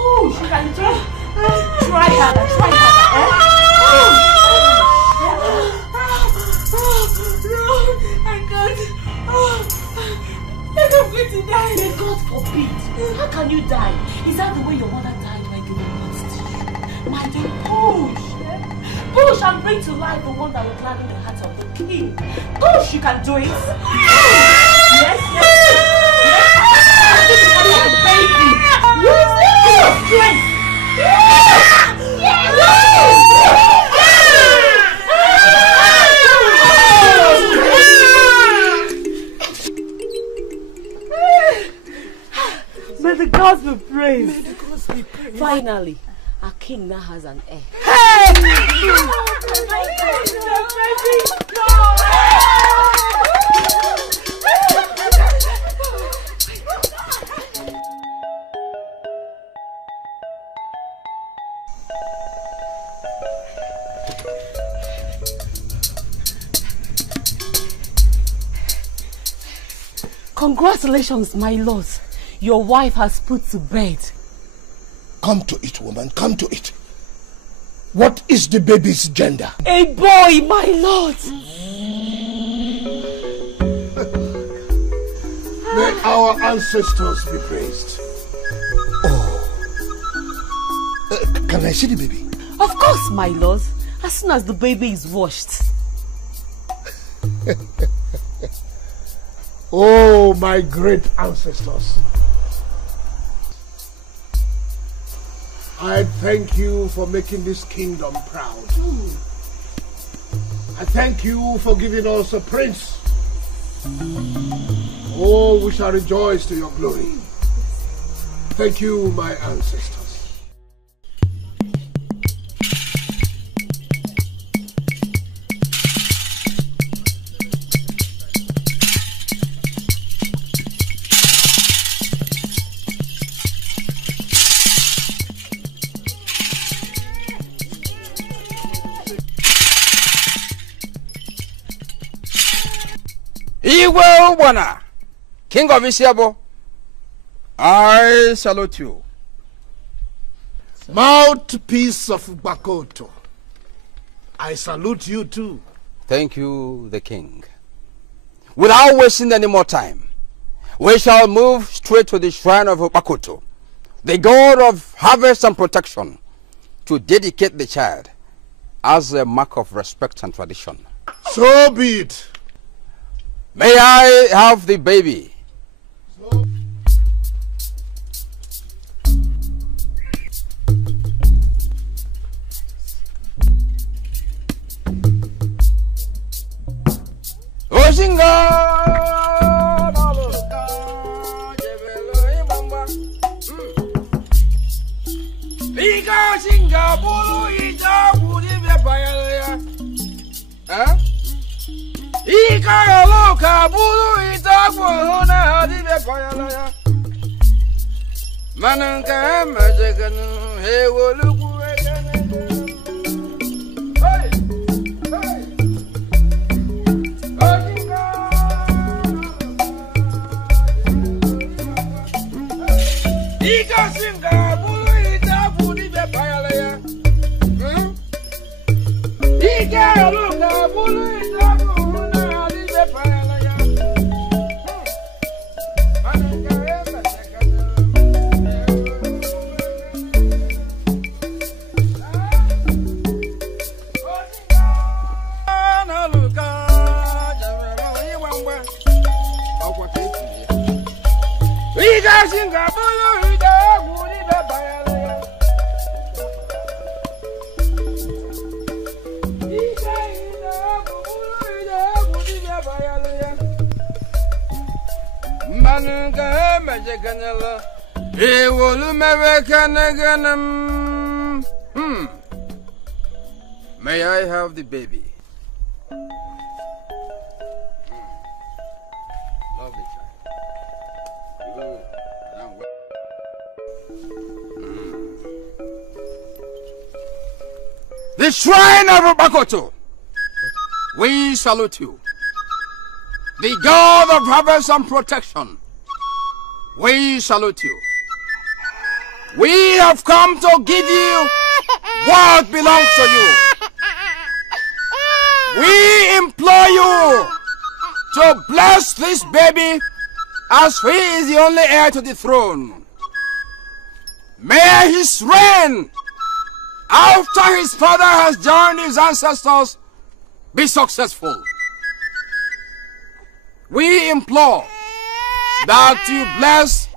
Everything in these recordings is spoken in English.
Push, you can do it. Try harder, try harder. No, I can't. I don't want to die. May God forbid. How can you die? Is that the way your mother died when giving birth to you? My dear, push. Push and bring to life the one that will gladden the heart of the king. Push, you can do it. Yes, yes, yes. This is a baby. Use your strength. May the gods be praised. May the gods be praised. Finally, our king now has an heir. Hey! Congratulations, my lord. Your wife has put to bed. Come to it, woman. Come to it. What is the baby's gender? A boy, my lord. May our ancestors be praised. Oh. Can I see the baby? Of course, my lord. As soon as the baby is washed. Oh, my great ancestors. I thank you for making this kingdom proud. I thank you for giving us a prince. Oh, we shall rejoice to your glory. Thank you, my ancestors. King of Isiabo, I salute you. Mouthpiece of Bakoto, I salute you too. Thank you, the king. Without wasting any more time, we shall move straight to the shrine of Bakoto, the god of harvest and protection, to dedicate the child as a mark of respect and tradition. So be it. May I have the baby? May I have the baby? Lovely child. The shrine of Bakoto, we salute you. The god of harvest and protection, we salute you. We have come to give you what belongs to you. We implore you to bless this baby as he is the only heir to the throne. May his reign after his father has joined his ancestors be successful. We implore that you bless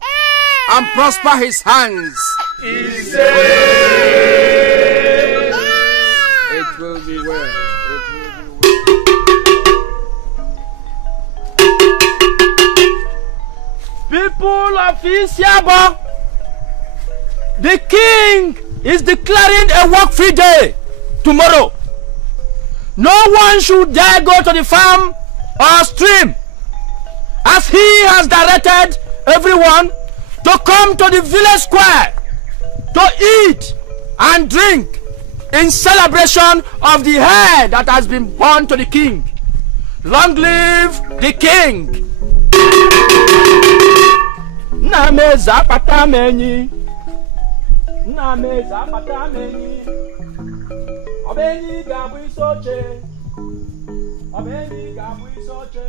and prosper his hands. It will be well. It will be well. People of Isiaba, the king is declaring a work-free day tomorrow. No one should dare go to the farm or stream, as he has directed everyone to come to the village square to eat and drink in celebration of the heir that has been born to the king. Long live the king! Nameza patamenyi, nameza patamenyi, obeni gabu isoche, obeni gabu isoche.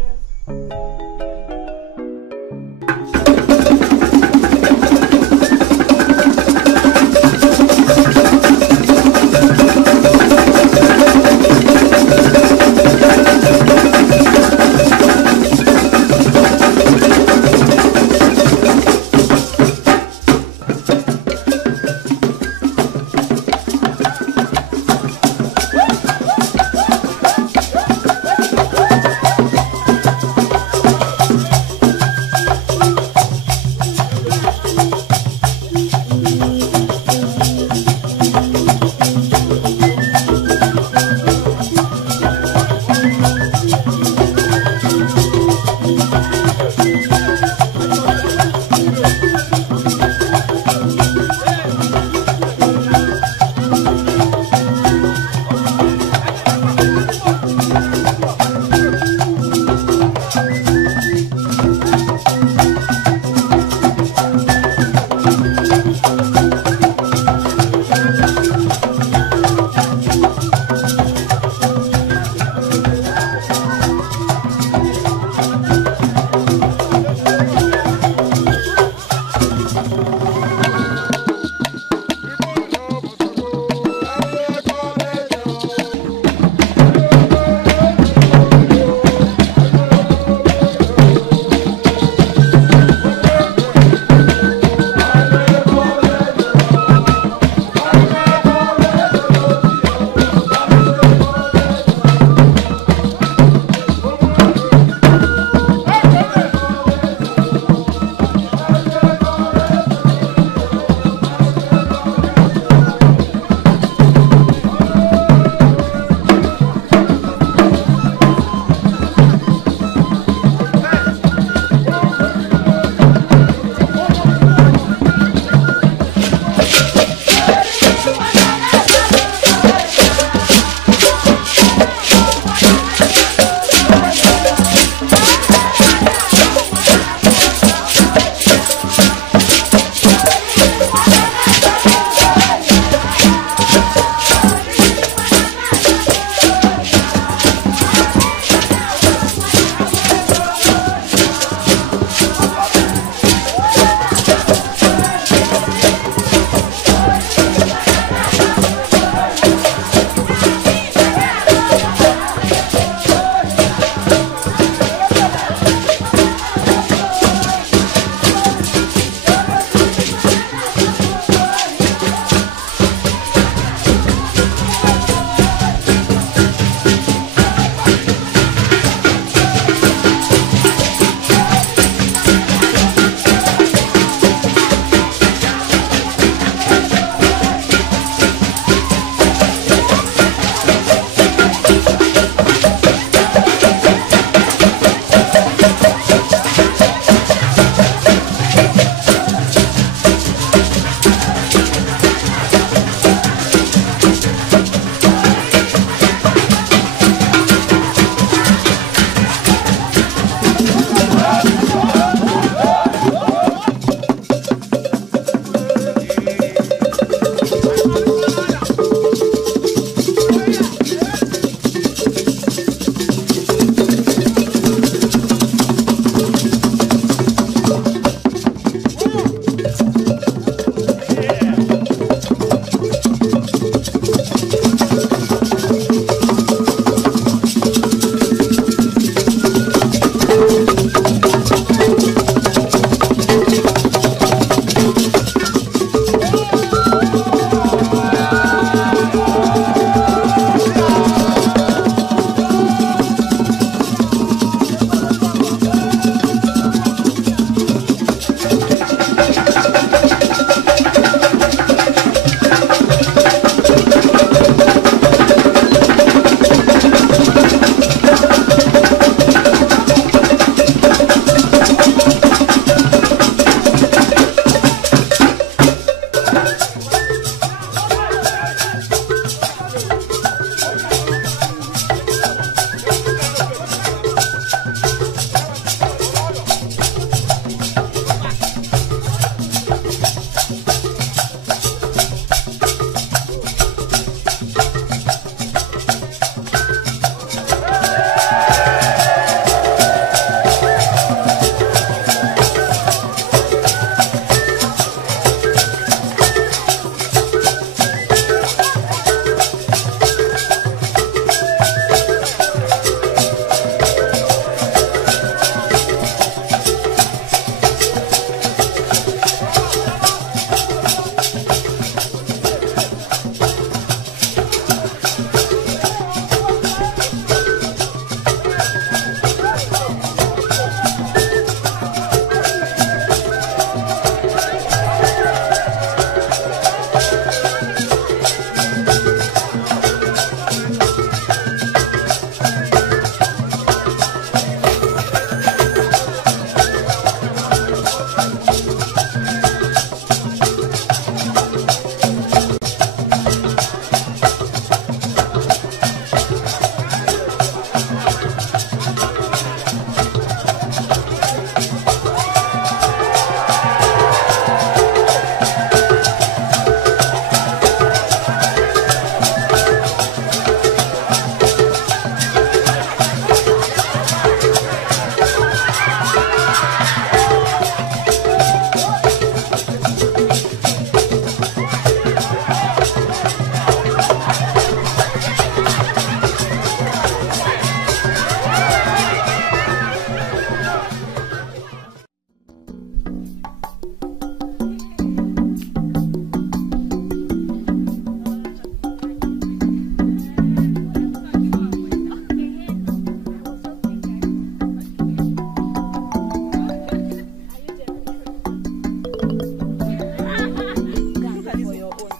for your own.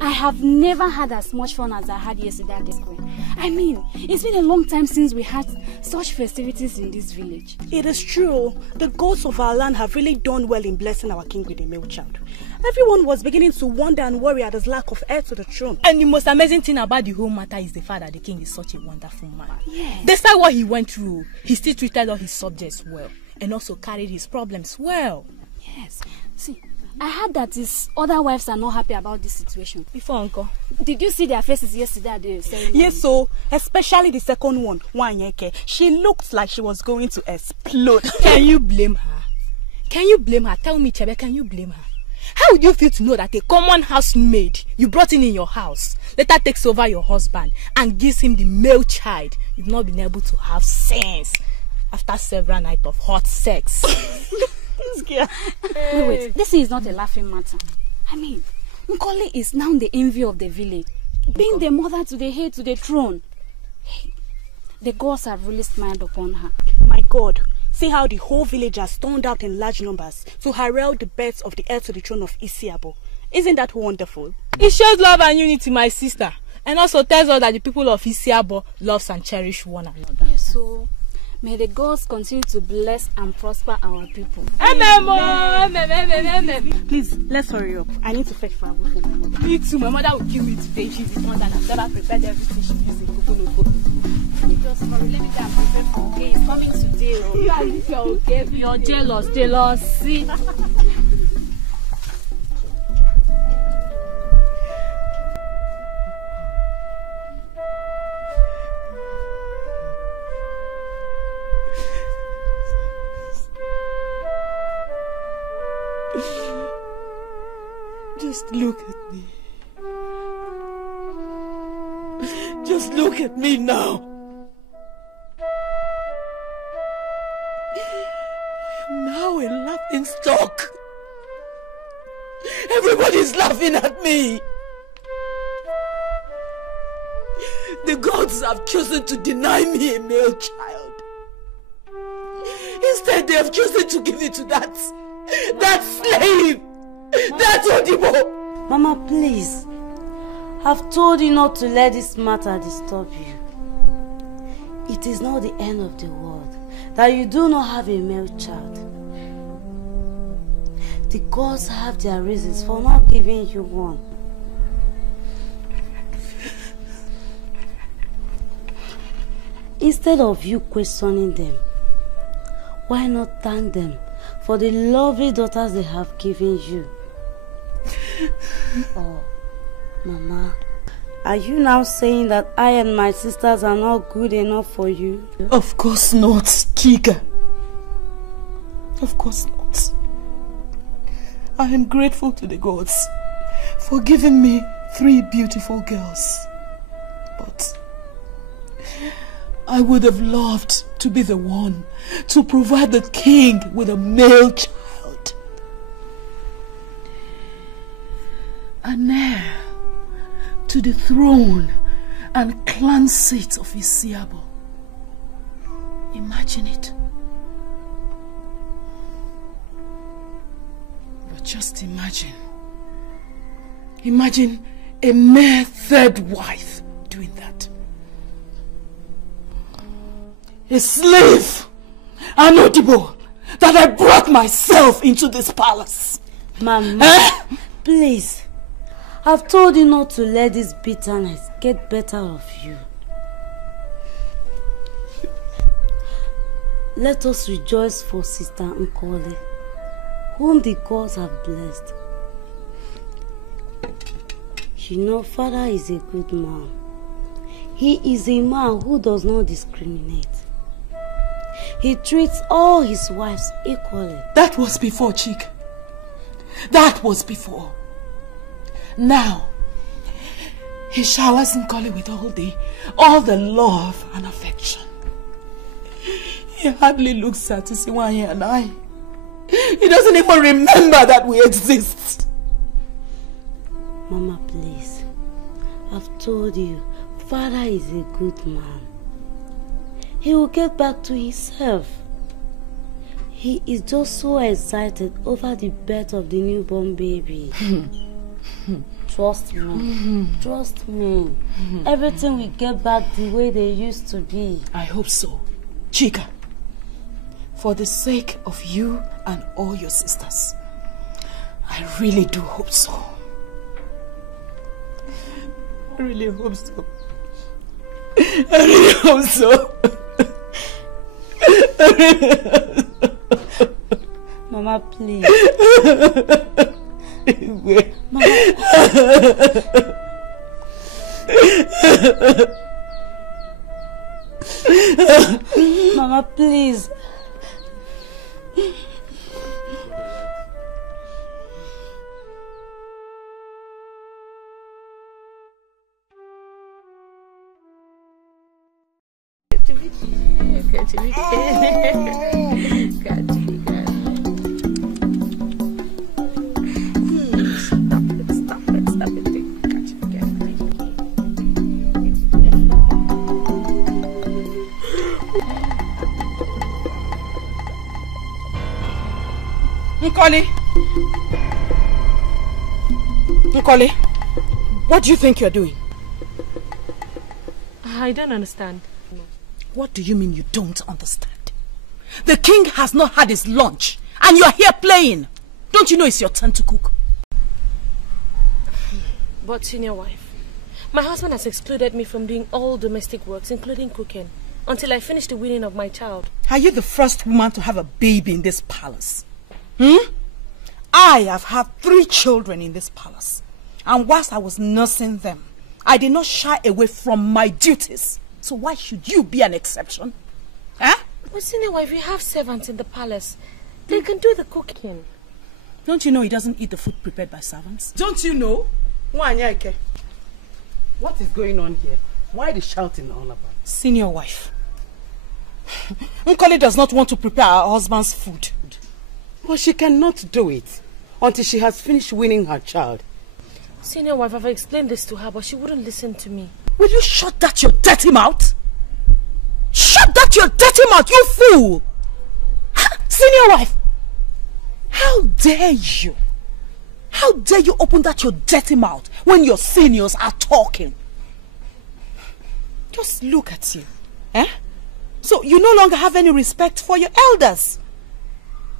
I have never had as much fun as I had yesterday at the square. I mean, it's been a long time since we had such festivities in this village. It is true. The gods of our land have really done well in blessing our king with a male child. Everyone was beginning to wonder and worry at his lack of heir to the throne. And the most amazing thing about the whole matter is the fact that the king is such a wonderful man. Yes. Despite what he went through, he still treated all his subjects well and also carried his problems well. Yes. See, I heard that his other wives are not happy about this situation. Before, uncle. Did you see their faces yesterday at the ceremony? Yes, so especially the second one, Wanyeke. She looked like she was going to explode. Can you blame her? Can you blame her? Tell me, Chebe, can you blame her? How would you feel to know that a common housemaid you brought in your house later takes over your husband and gives him the male child you've not been able to have sense after several nights of hot sex? Wait, this is not a laughing matter. I mean, Nkoli is now the envy of the village, being the mother to the heir to the throne. Hey, the gods have really smiled upon her. My God, see how the whole village has turned out in large numbers to herald the birth of the heir to the throne of Isiabo. Isn't that wonderful? It shows love and unity, my sister, and also tells us that the people of Isiabo loves and cherish one another. Yes, so may the gods continue to bless and prosper our people. Please, let's hurry up. I need to fetch firewood for my mother. Me too. My mother will kill me today. She's the one that I've never prepared everything she uses in coconut. Just hurry, let me get a prepare for okay. It's coming today. Oh. You are if you're okay. You're jealous. See. Just look at me. Just look at me now. I am now a laughing stock. Everybody's laughing at me. The gods have chosen to deny me a male child. Instead, they have chosen to give it to that slave. That's Odibo. Mama, please. I've told you not to let this matter disturb you. It is not the end of the world that you do not have a male child. The gods have their reasons for not giving you one. Instead of you questioning them, why not thank them for the lovely daughters they have given you? Oh, Mama, are you now saying that I and my sisters are not good enough for you? Of course not, Chika. Of course not. I am grateful to the gods for giving me 3 beautiful girls. But I would have loved to be the one to provide the king with a male child. An heir to the throne and clan seat of Isiabo. Imagine it. But just imagine. Imagine a mere 3rd wife doing that. A slave, an Odibo, that I brought myself into this palace. Mama, please. I've told you not to let this bitterness get better of you. Let us rejoice for Sister Nkoli, whom the gods have blessed. You know, Father is a good man. He is a man who does not discriminate. He treats all his wives equally. That was before, Chick. That was before. Now, he showers Nkoli with all the love and affection. He hardly looks at Isiwanye and I. He doesn't even remember that we exist. Mama, please. I've told you, Father is a good man. He will get back to himself. He is just so excited over the birth of the newborn baby. Trust me. Trust me. Everything will get back the way they used to be. I hope so. Chika, for the sake of you and all your sisters, I really do hope so. I really hope so. I really hope so. Mama, please. Mama, please. Nkoli, what do you think you're doing? I don't understand. What do you mean you don't understand? The king has not had his lunch and you're here playing. Don't you know it's your turn to cook? But senior wife, my husband has excluded me from doing all domestic works, including cooking, until I finish the weaning of my child. Are you the first woman to have a baby in this palace? I have had 3 children in this palace. And whilst I was nursing them, I did not shy away from my duties. So why should you be an exception? Huh? But senior wife, we have servants in the palace. They can do the cooking. Don't you know he doesn't eat the food prepared by servants? Don't you know? What is going on here? Why the shouting all about? Senior wife, Nkoli does not want to prepare her husband's food. But she cannot do it until she has finished weaning her child. Senior wife, I've explained this to her, but she wouldn't listen to me. Will you shut that your dirty mouth? Shut that your dirty mouth, you fool! Senior wife, how dare you? How dare you open that your dirty mouth when your seniors are talking? Just look at you. So you no longer have any respect for your elders.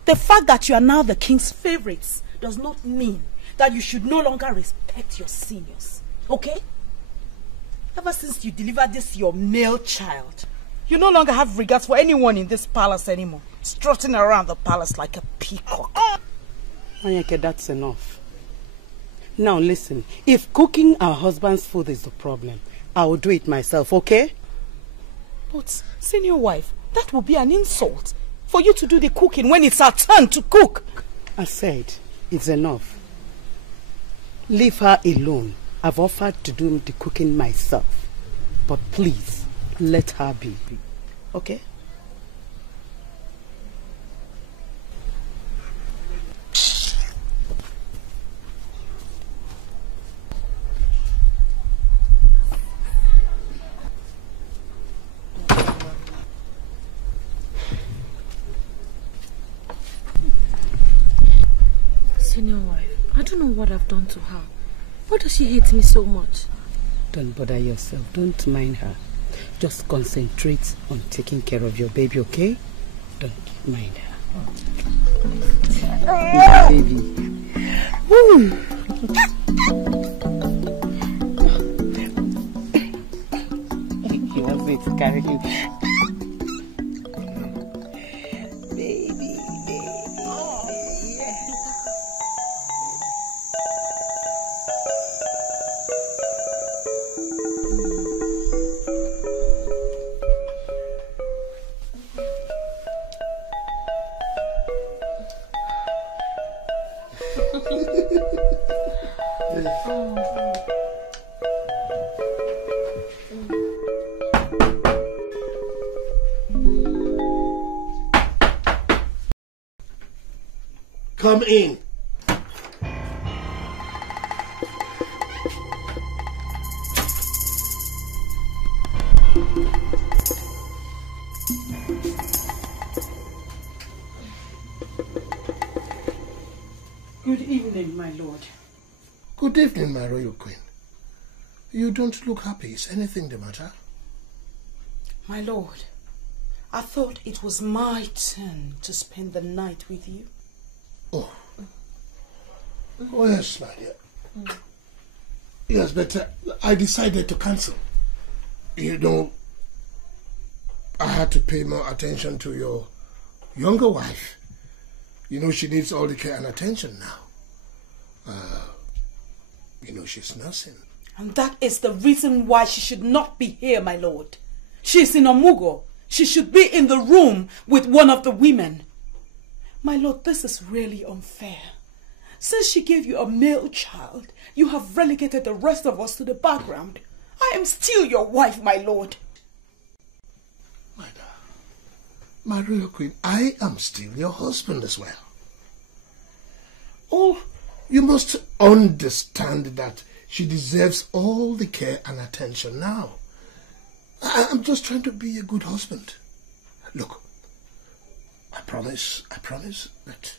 The fact that you are now the king's favorites does not mean that you should no longer respect your seniors. Okay? Ever since you delivered this your male child, you no longer have regards for anyone in this palace anymore. Strutting around the palace like a peacock. Anyeke, that's enough. Now listen, if cooking our husband's food is the problem, I will do it myself, okay? But, senior wife, that will be an insult for you to do the cooking when it's our turn to cook. I said, it's enough. Leave her alone. I've offered to do the cooking myself. But please, let her be. Okay? Senior wife, I don't know what I've done to her. Why does she hate me so much? Don't bother yourself. Don't mind her. Just concentrate on taking care of your baby, okay? Don't mind her. Baby. He wants me to carry you. Come in. Good evening, my lord. Good evening, my royal queen. You don't look happy. Is anything the matter? My lord, I thought it was my turn to spend the night with you. Oh. Oh, yes, my dear. Yes, but I decided to cancel. You know, I had to pay more attention to your younger wife. You know, she needs all the care and attention now. You know, she's nursing. And that is the reason why she should not be here, my lord. She's in Omugo. She should be in the room with one of the women. My lord, this is really unfair. Since she gave you a male child, you have relegated the rest of us to the background. I am still your wife, my lord. My royal queen, I am still your husband as well. Oh, you must understand that she deserves all the care and attention now. I'm just trying to be a good husband. Look, I promise that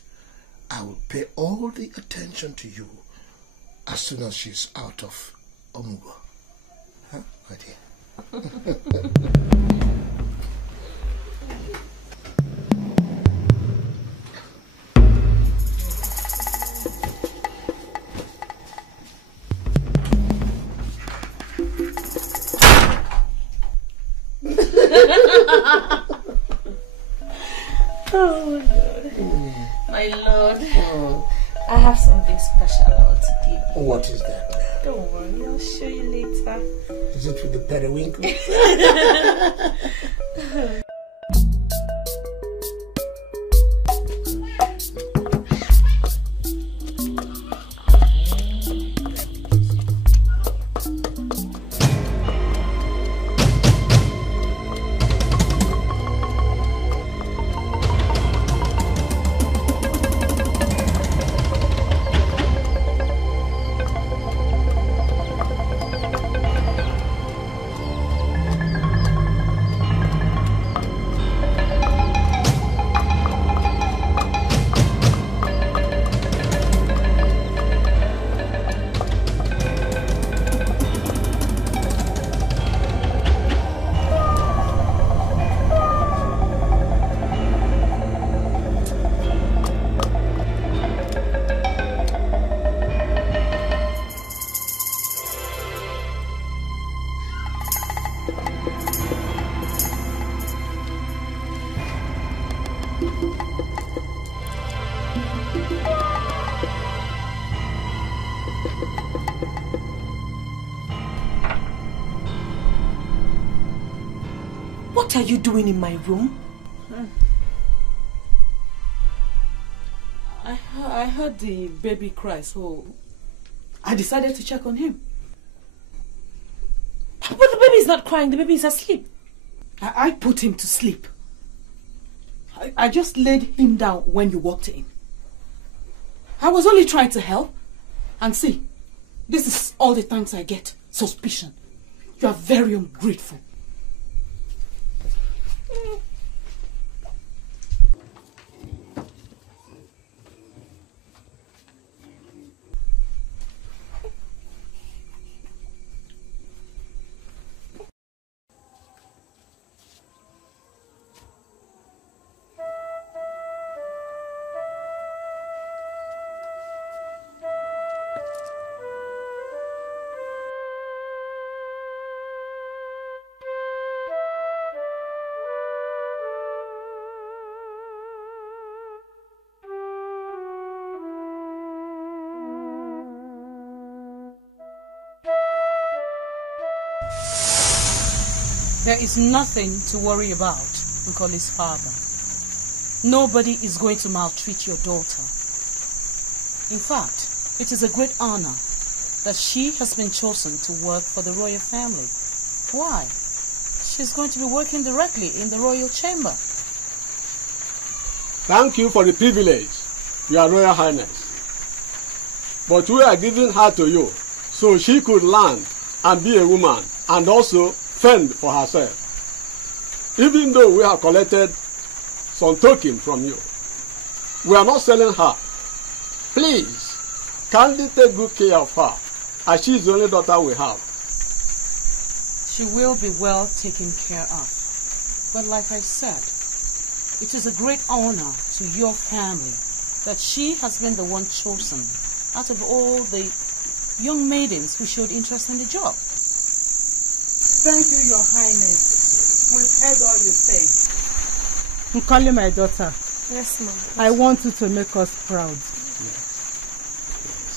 I will pay all the attention to you as soon as she's out of Omugo. Huh, my dear? Oh, Lord. My Lord. I have something special I want to give you. What is that? Don't worry, I'll show you later. Is it with the periwinkle? What are you doing in my room? I heard the baby cry, so I decided to check on him. But the baby is not crying, the baby is asleep. I put him to sleep. I just laid him down when you walked in. I was only trying to help. And see, this is all the thanks I get. Suspicion. You are very ungrateful. There is nothing to worry about, Nkoli's father. Nobody is going to maltreat your daughter. In fact, it is a great honor that she has been chosen to work for the royal family. Why? She's going to be working directly in the royal chamber. Thank you for the privilege, Your Royal Highness. But we are giving her to you so she could learn and be a woman and also fend for herself. Even though we have collected some token from you, we are not selling her. Please, kindly take good care of her, as she is the only daughter we have. She will be well taken care of. But like I said, it is a great honor to your family that she has been the one chosen out of all the young maidens who showed interest in the job. Thank you, Your Highness. We've heard all you say. Nkoli, my daughter. Yes, ma'am. I want you to make us proud.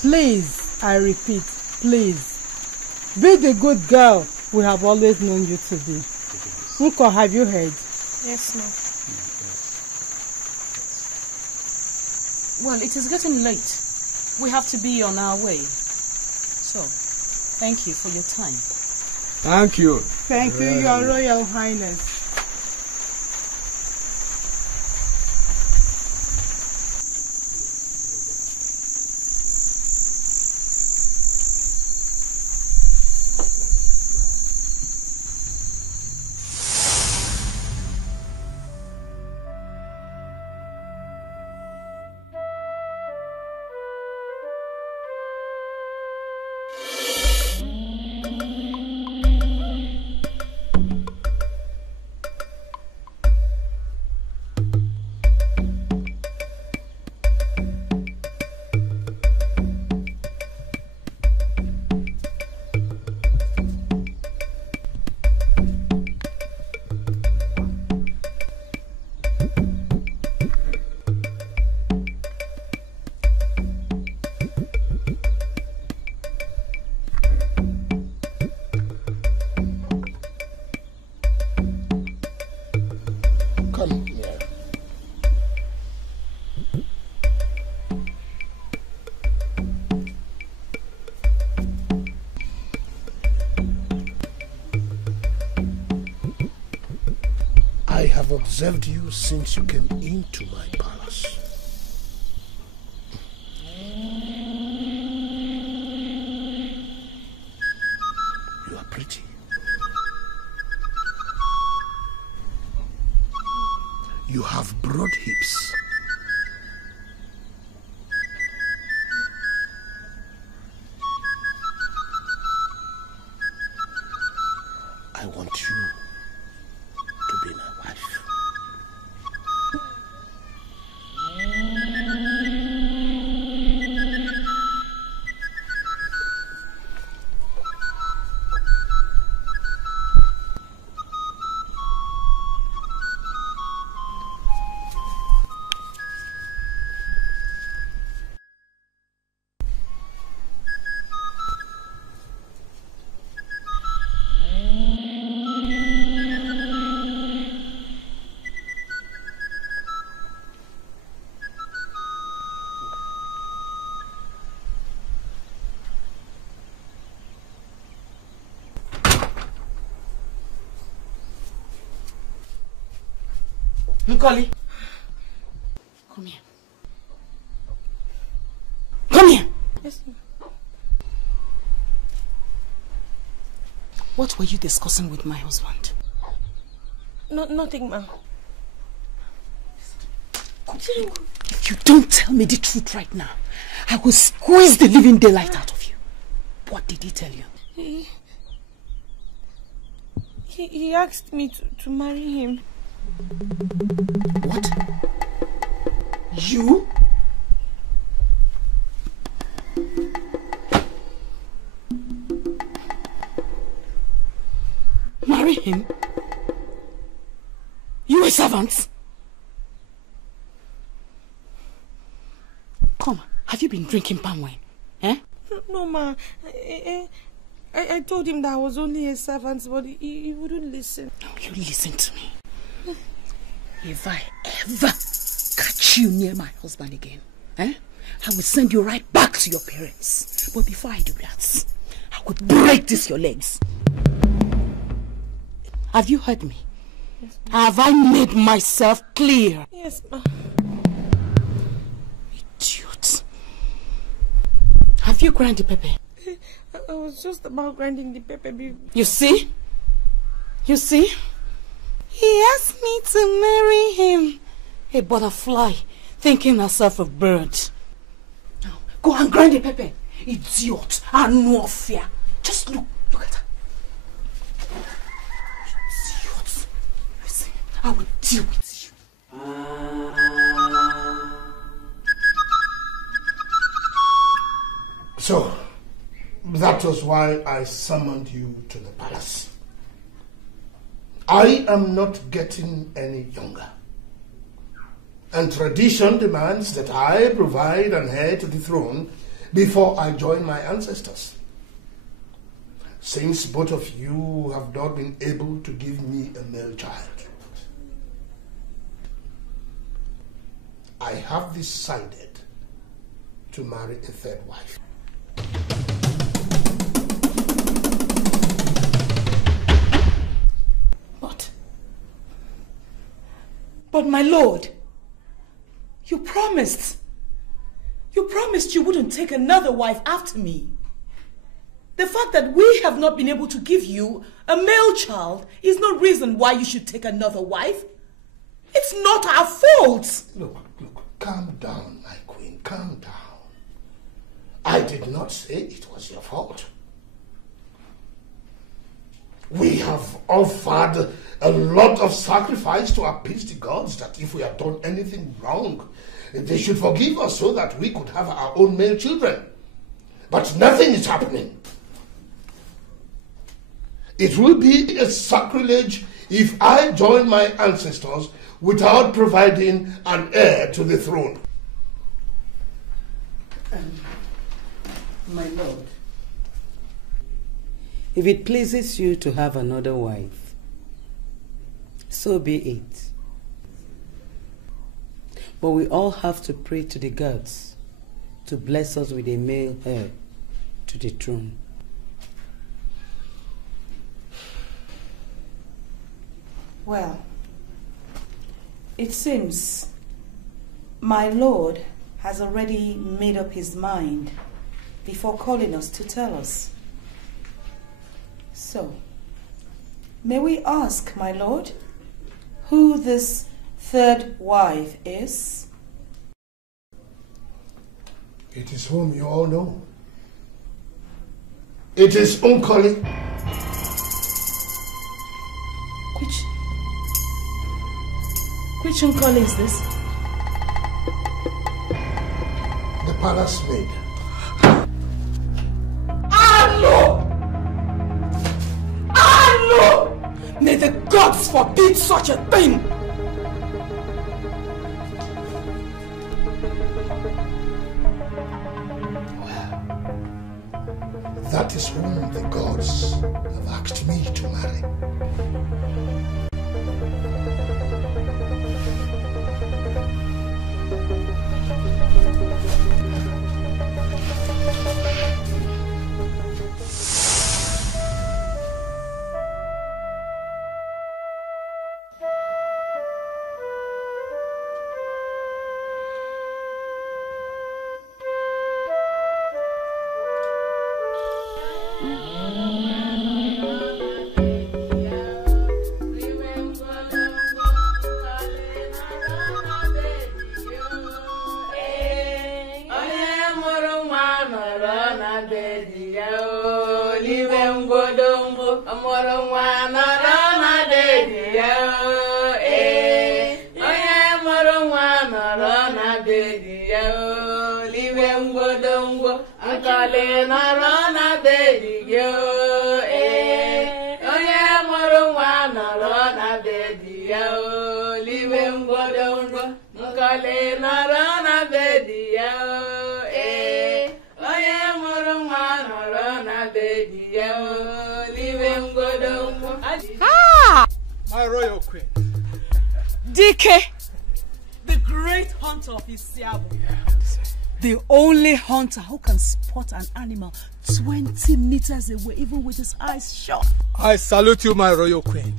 Please, I repeat, please, be the good girl we have always known you to be. Nko, have you heard? Yes, ma'am. Well, it is getting late. We have to be on our way. So, thank you for your time. Thank you. Thank you, Your Royal Highness. I have observed you since you came into my palace. You are pretty. You have broad hips. I want you to be my wife. Nkoli, come here. Come here. Yes, ma'am. What were you discussing with my husband? Nothing, ma'am. If you don't tell me the truth right now, I will squeeze the living daylight out of you. What did he tell you? He asked me to marry him. What? You? Marry him? You a servant? Come, have you been drinking palm wine? Eh? No, ma. I told him that I was only a servant, but he wouldn't listen. No, you listen to me. If I ever catch you near my husband again, I will send you right back to your parents. But before I do that, I will break this your legs. Have you heard me? Yes, have I made myself clear? Yes, ma'am. Idiot. Have you ground the pepper? I was just about grinding the pepper. You see? You see? He asked me to marry him. A butterfly thinking herself a bird. Now, Go and grind the pepper. Idiot. And no fear. Just look at her. Idiot. Listen, I will deal with you. So, that was why I summoned you to the palace. I am not getting any younger. And tradition demands that I provide an heir to the throne before I join my ancestors. Since both of you have not been able to give me a male child, I have decided to marry a third wife. But my lord, you promised you wouldn't take another wife after me. The fact that we have not been able to give you a male child is no reason why you should take another wife. It's not our fault. Look, calm down, my queen, calm down. I did not say it was your fault. We have offered a lot of sacrifice to appease the gods that if we have done anything wrong, they should forgive us so that we could have our own male children. But nothing is happening. It will be a sacrilege if I join my ancestors without providing an heir to the throne. My lord, if it pleases you to have another wife, so be it. But we all have to pray to the gods to bless us with a male heir to the throne. Well, it seems my lord has already made up his mind before calling us to tell us. So, may we ask, my lord, who this third wife is? It is whom you all know. It is Unkoli. Which Unkoli is this? The palace maid. No! May the gods forbid such a thing! Well, that is whom the gods have asked me to marry. My royal queen. Dikeh, the great hunter of Isiabo. The only hunter who can spot an animal 20 meters away, even with his eyes shut. I salute you, my royal queen.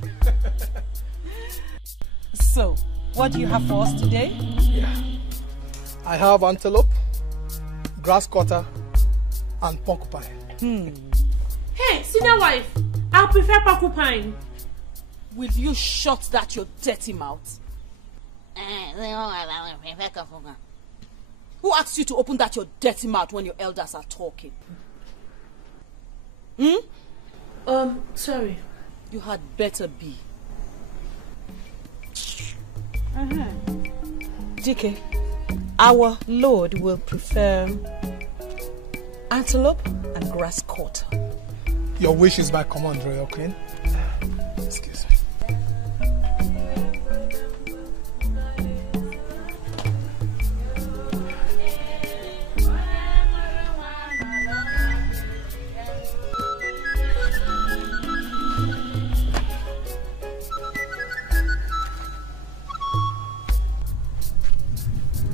So, what do you have for us today? Yeah. I have antelope, grass cutter, and porcupine. Hey, senior wife, I prefer porcupine. Will you shut that, your dirty mouth? Who asked you to open that your dirty mouth when your elders are talking? Sorry. You had better be. Dikeh, our lord will prefer antelope and grass quarter. Your wish is my command, Royal Queen. Excuse me.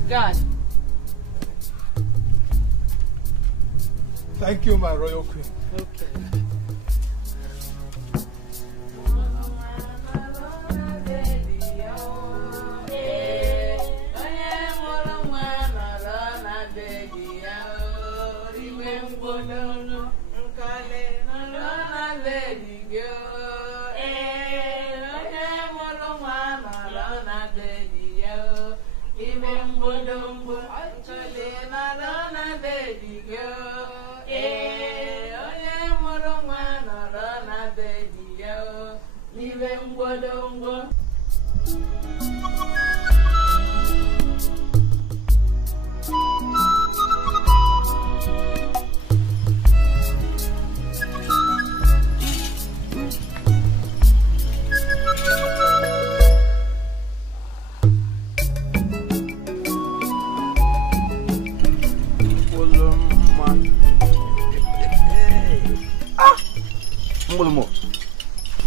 God. Thank you, my Royal Queen. Okay.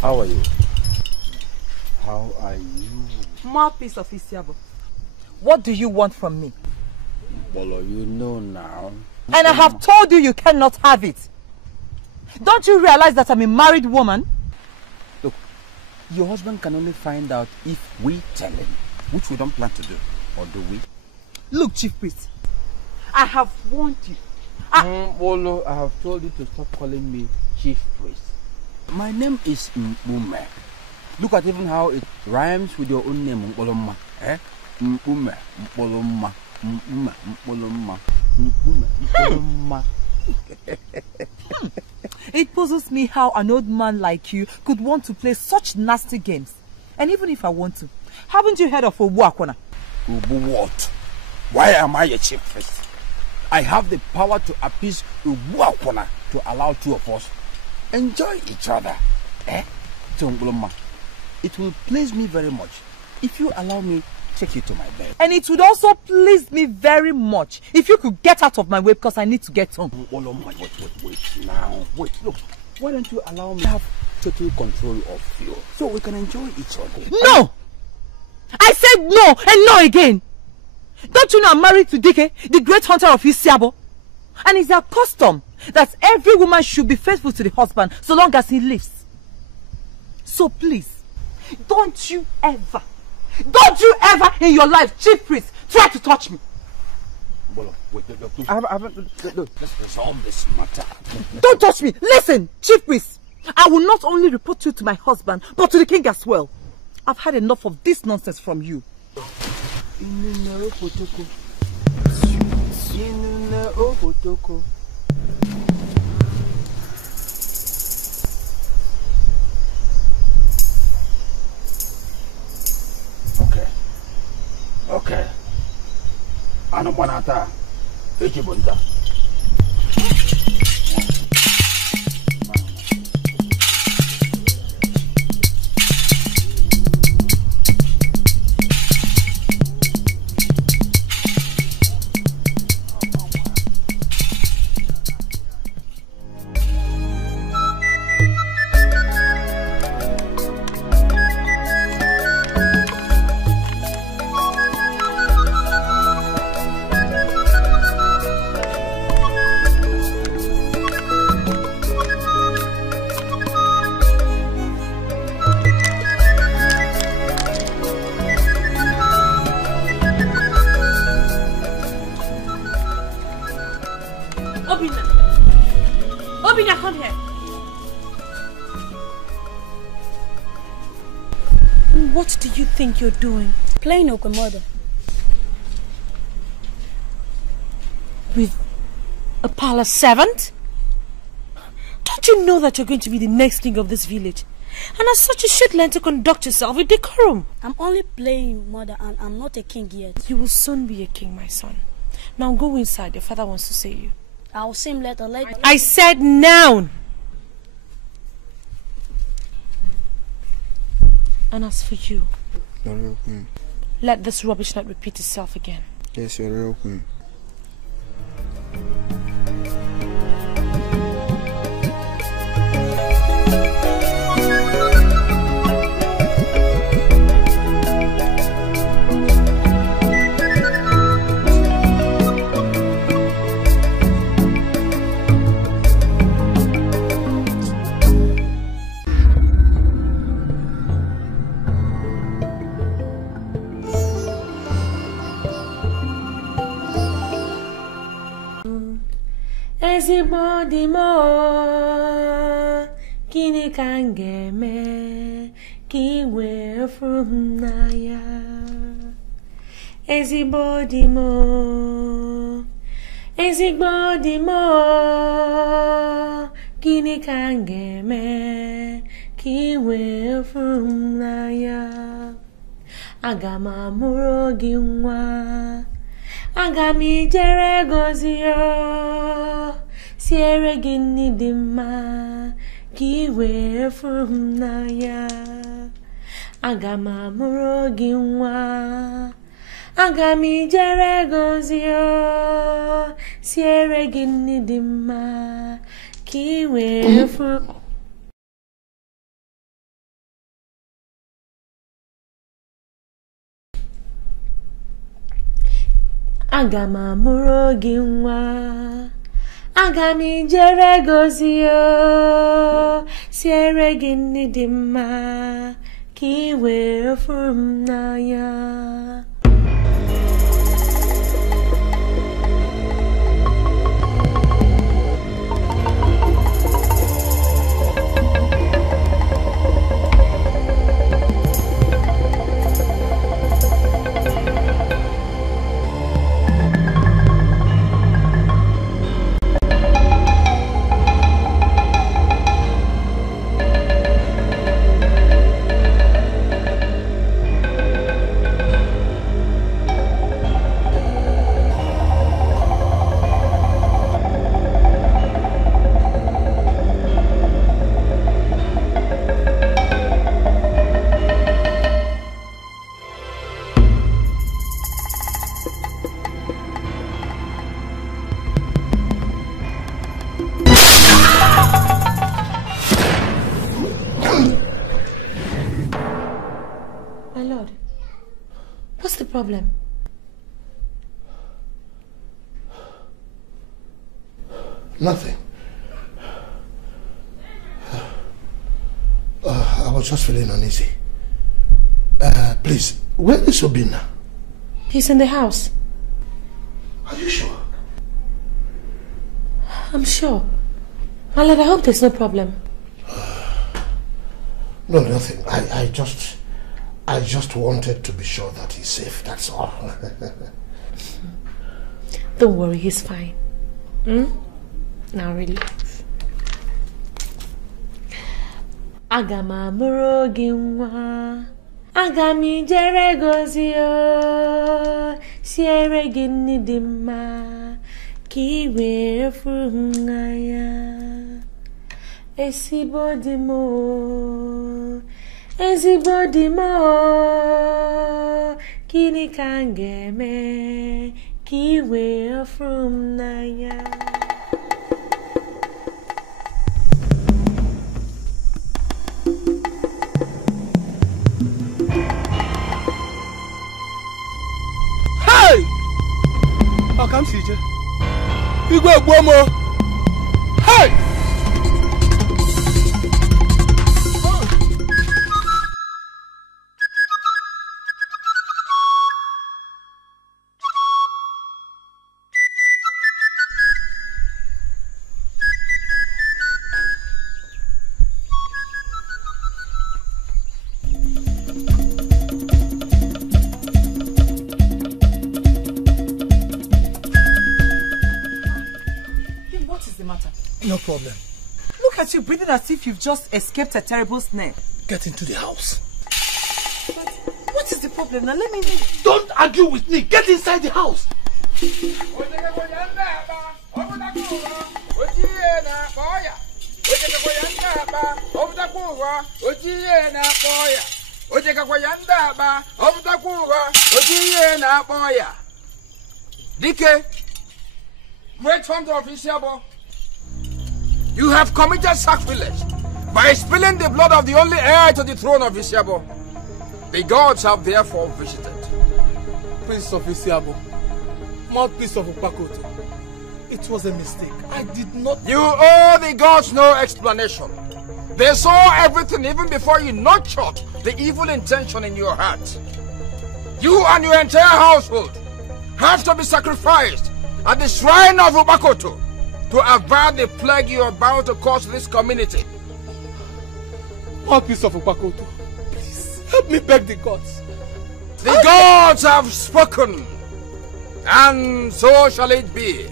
How are you? How are you? Mouthpiece of Isiabo, what do you want from me? Bolo, you know now. And I have told you you cannot have it. Don't you realize that I'm a married woman? Look, your husband can only find out if we tell him, which we don't plan to do. Or do we? Look, Chief Priest, I have warned you. Bolo, I have told you to stop calling me Chief Priest. My name is Mpume. Look at even how it rhymes with your own name, Mpoloma. Mpume, Mpoloma, Mpume, Mpoloma, Mpume, Mpoloma. It puzzles me how an old man like you could want to play such nasty games. And even if I want to, haven't you heard of Obu Akwana? Obu what? Why am I a chief priest? I have the power to appease Obu Akwana to allow two of us enjoy each other. Tongloma, it will please me very much if you allow me to take you to my bed. And it would also please me very much if you could get out of my way because I need to get home. Wait now. Wait, look. Why don't you allow me to have total control of you so we can enjoy each other? No! I said no and no again. Don't you know I'm married to Dikeh, the great hunter of Isiabo? And it's our custom that every woman should be faithful to the husband so long as he lives. So please, don't you ever in your life, Chief Priest, try to touch me. Bolo, wait, let's resolve this matter. Don't touch me. Listen, Chief Priest, I will not only report you to my husband, but to the king as well. I've had enough of this nonsense from you. Okay. Ano panata? Echibunta. Obina, come here. What do you think you're doing? Playing Okomodo. A palace servant? Don't you know that you're going to be the next king of this village? And as such, you should learn to conduct yourself with decorum. I'm only playing, mother, and I'm not a king yet. You will soon be a king, my son. Now go inside. Your father wants to see you. I'll see him later. I said now. And as for you, Your Royal Queen. Let this rubbish not repeat itself again. Yes, Your Royal Queen. Ezigbo di mo, gịnị ka m ga-eme ka I wee furu m n'anya? Ezigbo di mo, gịnị ka m ga-eme ka I wee furu m n'anya? Aga m amụrụ gị nwa, aga m ijere gozi yo, siere gị nri dị mma ka I wee furu m n'anya. Aga m amụrụ gị nwa, aga m ijere gozi yo, siere gị nri dị mma ka I wee furu. Aga m amụrụ gị nwa, aga m ijere gozi yo, siere gị nri dị mma ka I wee furu m n'anya. Problem? Nothing. I was just feeling uneasy. Please, where is Obinna? He's in the house. Are you sure? I'm sure. My lord, I hope there's no problem. No, nothing. I just wanted to be sure that he's safe, that's all. Don't worry, he's fine. Now really. Aga m amụrụ gị nwa, aga m ijere gozi yo, siere gị nri dị mma ka I wee furu m n'anya. Ezigbo di mo, ezigbo di mo, gịnị ka m ga-eme ka I wee furu m n'anya? How come CJ? You go Bomo. Hey! the matter? No problem. Look at you breathing as if you've just escaped a terrible snare. Get into the house. But what is the problem now? Let me... Don't argue with me. Get inside the house. Dikeh, great hunter of Isiabo, you have committed sacrilege by spilling the blood of the only heir to the throne of Isiabo. The gods have therefore visited. Prince of Isiabo, mouthpiece of Upakoto, it was a mistake. I did not... You owe the gods no explanation. They saw everything even before you nurtured the evil intention in your heart. You and your entire household have to be sacrificed at the shrine of Upakoto to avert the plague you are bound to cause this community. Mouthpiece of Upakoto, please help me beg the gods. The gods have spoken, and so shall it be.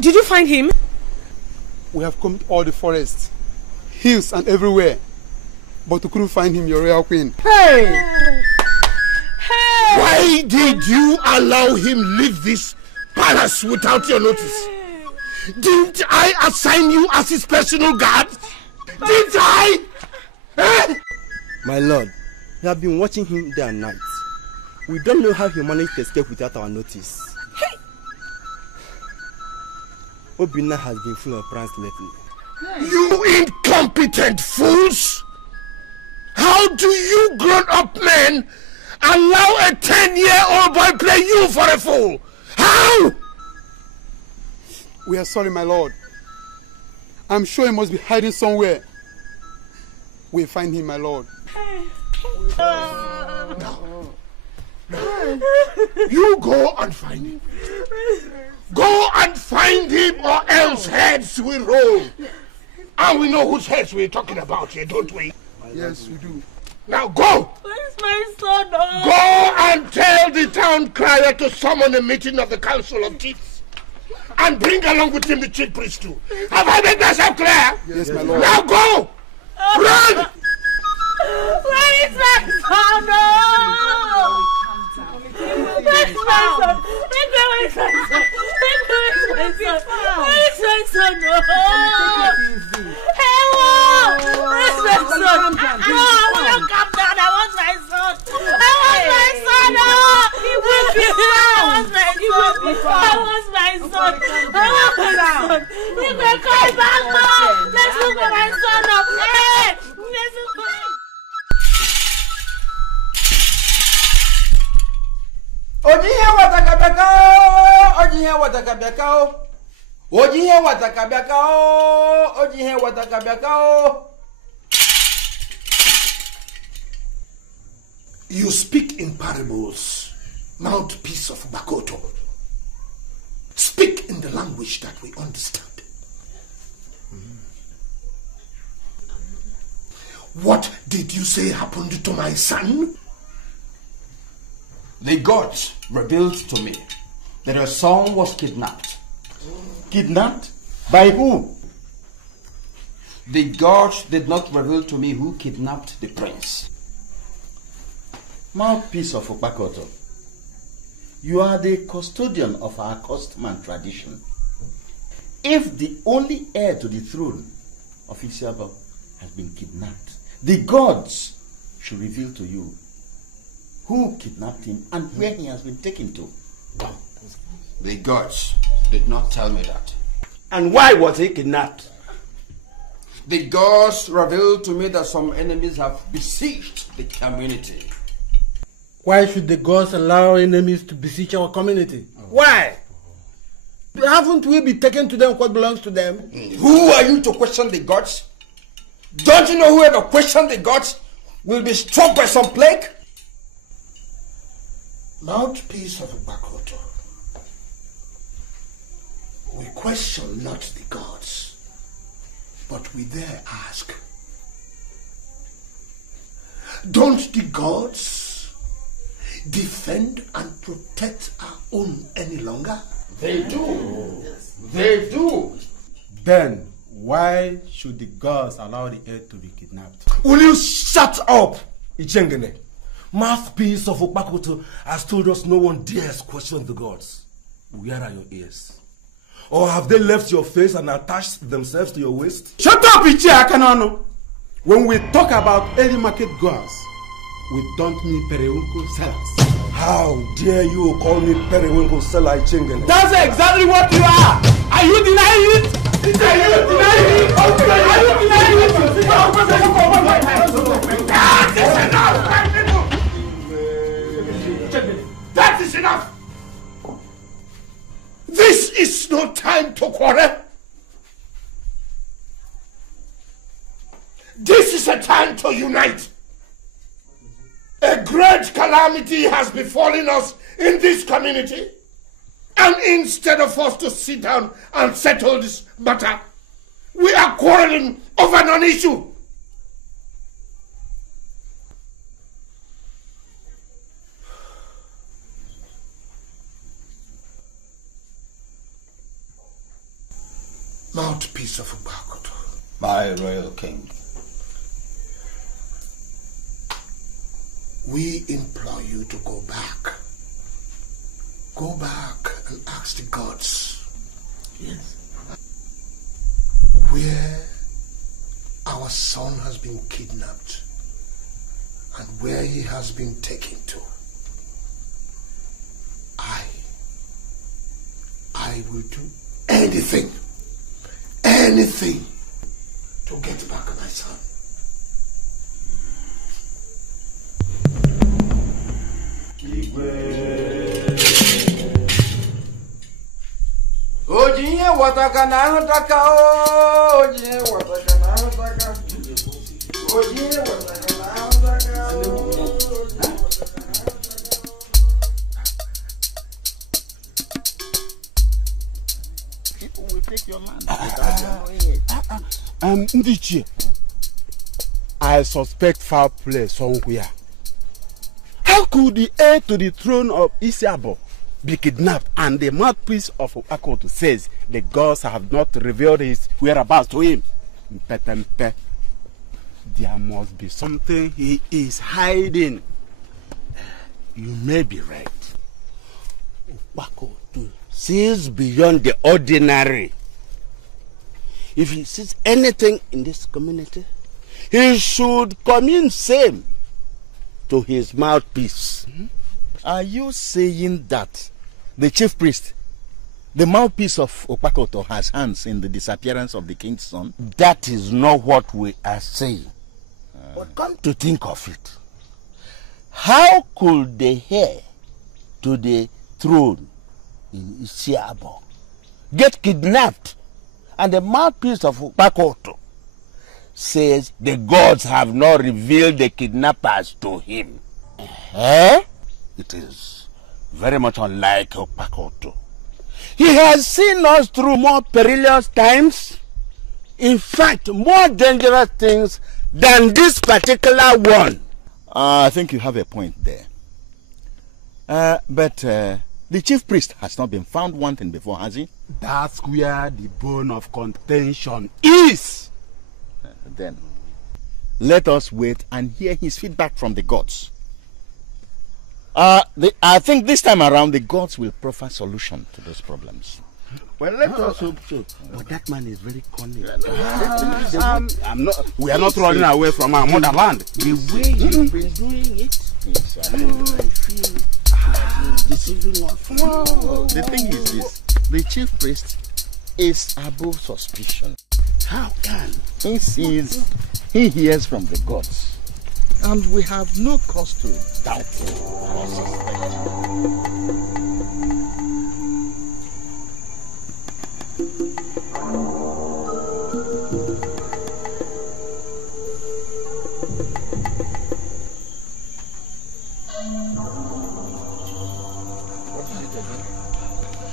Did you find him? We have combed all the forests, hills and everywhere, but we couldn't find him, your royal queen. Hey! Hey! Why did you allow him leave this palace without your notice? Didn't I assign you as his personal guard? Didn't I? Eh? My lord, we have been watching him day and night. We don't know how he managed to escape without our notice. Obina has been full of pranks lately. You incompetent fools! How do you grown-up men allow a 10-year-old boy play you for a fool? How? We are sorry, my lord. I'm sure he must be hiding somewhere. We'll find him, my lord. No. You go and find him. Go and find him, or else heads will roll. And we know whose heads we're talking about here, don't we? Yes, we do. Now go! Where's my son? Oh. Go and tell the town crier to summon a meeting of the council of chiefs. And bring along with him the chief priest too. Have I made myself clear? Yes, my lord. Now go! Run! Where is my son? Oh. Where's my son? Where is my son? Where is my son? Where's my son? No, I want to come down. I want my son. I want my son. He will be I want my son. I want my son. He will come back home. Let's look for my son. Hey, let's look for him. Ojihe watakabiakao, ojihe watakabiakao, ojihe watakabiakao, ojihe watakabiakao. You speak in parables, mouthpiece of Bakoto. Speak in the language that we understand. What did you say happened to my son? The gods revealed to me that your son was kidnapped. Kidnapped? By who? The gods did not reveal to me who kidnapped the prince. Mouthpiece of Upakoto, you are the custodian of our custom and tradition. if the only heir to the throne of Isiaba has been kidnapped, the gods should reveal to you who kidnapped him and where he has been taken to. The gods did not tell me that. And why was he kidnapped? The gods revealed to me that some enemies have besieged the community. Why should the gods allow enemies to besiege our community? Why? Haven't we been taken to them what belongs to them? Who are you to question the gods? Don't you know whoever questions the gods will be struck by some plague? Mouthpiece of Bakoto. We question not the gods, but we dare ask. Don't the gods defend and protect our own any longer? They do. They do. Then, why should the gods allow the heir to be kidnapped? Will you shut up, Ichengene? Mouthpiece of Okpakoto has told us no one dares question the gods. Where are your ears? Or have they left your face and attached themselves to your waist? Shut up, Ichi Akanano! When we talk about early market gods, we don't mean periwinkle sellers. How dare you call me periwinkle seller, Ichengene? That's exactly what you are! Are you denying it? Are you denying it? Are you denying it? That is enough! This is no time to quarrel. This is a time to unite. A great calamity has befallen us in this community. And instead of us to sit down and settle this matter, we are quarreling over non-issue. Mouthpiece of Ubakoto. My royal king. We implore you to go back. Go back and ask the gods. Yes. Where our son has been kidnapped and where he has been taken to. I will do anything to get back my son. Ojiye wataka na hotaka ojiye wataka na hotaka ojiye wataka na hotaka. People will take your land. Ndichie, I suspect foul play somewhere. How could the heir to the throne of Isiabo be kidnapped and the mouthpiece of Akoto says the gods have not revealed his whereabouts to him? Mpetempe. There must be something he is hiding. You may be right. Akoto sees beyond the ordinary. If he sees anything in this community, he should commune same to his mouthpiece. Are you saying that the chief priest, the mouthpiece of Okpakoto, has hands in the disappearance of the king's son? That is not what we are saying. But come to think of it, how could the heir to the throne in Isiabo get kidnapped and the mouthpiece of Okpakoto says the gods have not revealed the kidnappers to him? It is very much unlike Okpakoto. He has seen us through more perilous times, in fact, more dangerous things than this particular one. I think you have a point there. But the chief priest has not been found wanting before, has he? That's where the bone of contention is. Then, let us wait and hear his feedback from the gods. I think this time around the gods will proffer solution to those problems. Well, let us hope so. But that man is very cunning. We are not running away from our motherland. The way you've been doing it, I feel deceiving us. The thing is this: the chief priest is above suspicion. How can? He hears from the gods, and we have no cause to doubt or suspect.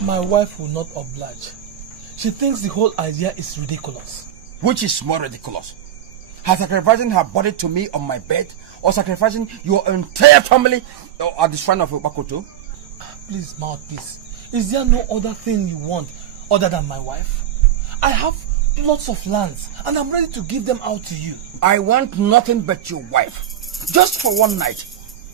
My wife will not oblige. She thinks the whole idea is ridiculous. Which is more ridiculous? Her sacrificing her body to me on my bed, or sacrificing your entire family at the shrine of Bakoto? Please, mouthpiece, is there no other thing you want other than my wife? I have lots of lands, and I'm ready to give them out to you. I want nothing but your wife. Just for one night.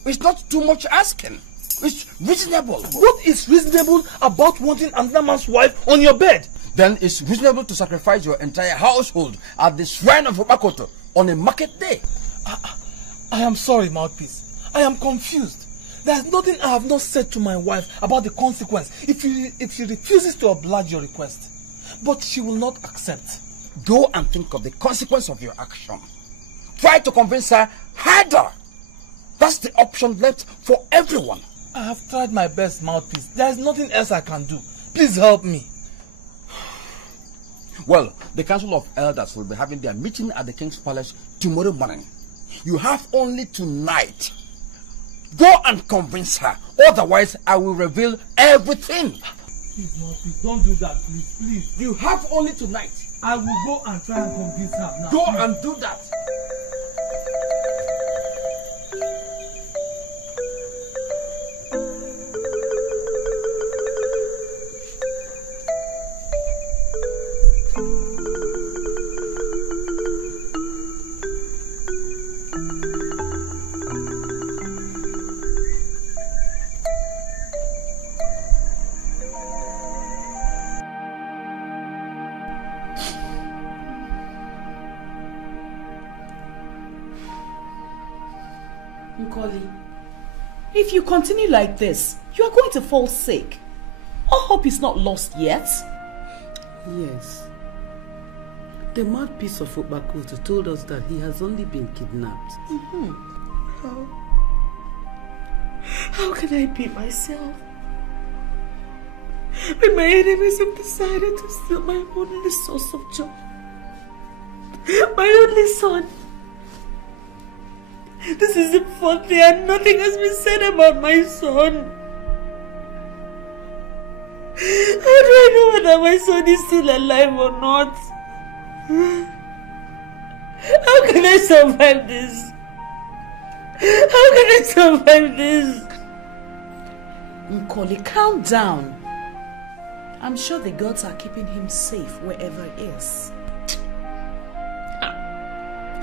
It's not too much asking. It's reasonable. What is reasonable about wanting another man's wife on your bed? Then it's reasonable to sacrifice your entire household at the shrine of Bakoto on a market day. I am sorry, mouthpiece. I am confused. There's nothing I have not said to my wife about the consequence if she refuses to oblige your request. But she will not accept. Go and think of the consequence of your action. Try to convince her harder. That's the option left for everyone. I have tried my best, mouthpiece. There is nothing else I can do. Please help me. Well, the Council of Elders will be having their meeting at the King's Palace tomorrow morning. You have only tonight. Go and convince her. Otherwise, I will reveal everything. Please, mouthpiece, don't do that, please, please. You have only tonight. I will go and try and convince her now. Go and do that. If you continue like this, you are going to fall sick. All hope is not lost yet. Yes. The mouthpiece of Obakoto told us that he has only been kidnapped. How can I be myself when my enemies have decided to steal my only source of joy? My only son. This is the fourth day and nothing has been said about my son. How do I know whether my son is still alive or not? How can I survive this? How can I survive this? Nkoli, calm down. I'm sure the gods are keeping him safe wherever he is.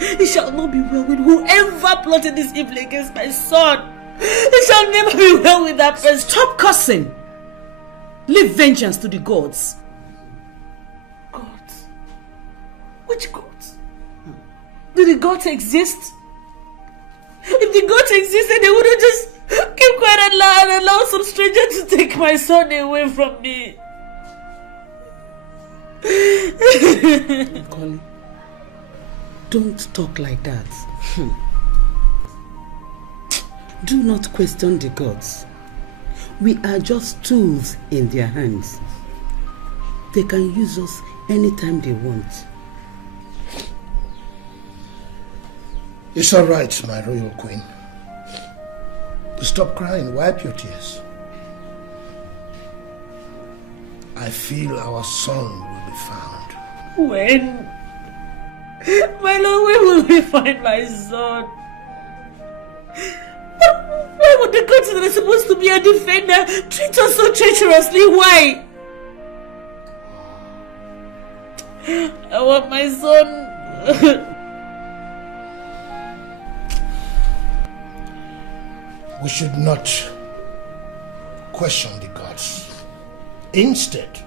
It shall not be well with whoever plotted this evil against my son. It shall never be well with that person. Stop cursing. Leave vengeance to the gods. Gods? Which gods? Do the gods exist? If the gods existed, they wouldn't just keep quiet and allow some stranger to take my son away from me. Connie, don't talk like that. Do not question the gods. We are just tools in their hands. They can use us anytime they want. It's all right, my royal queen. Stop crying, wipe your tears. I feel our son will be found. When? My lord, where will we find my son? Why would the gods that are supposed to be a defender treat us so treacherously? Why? I want my son. We should not question the gods. Instead,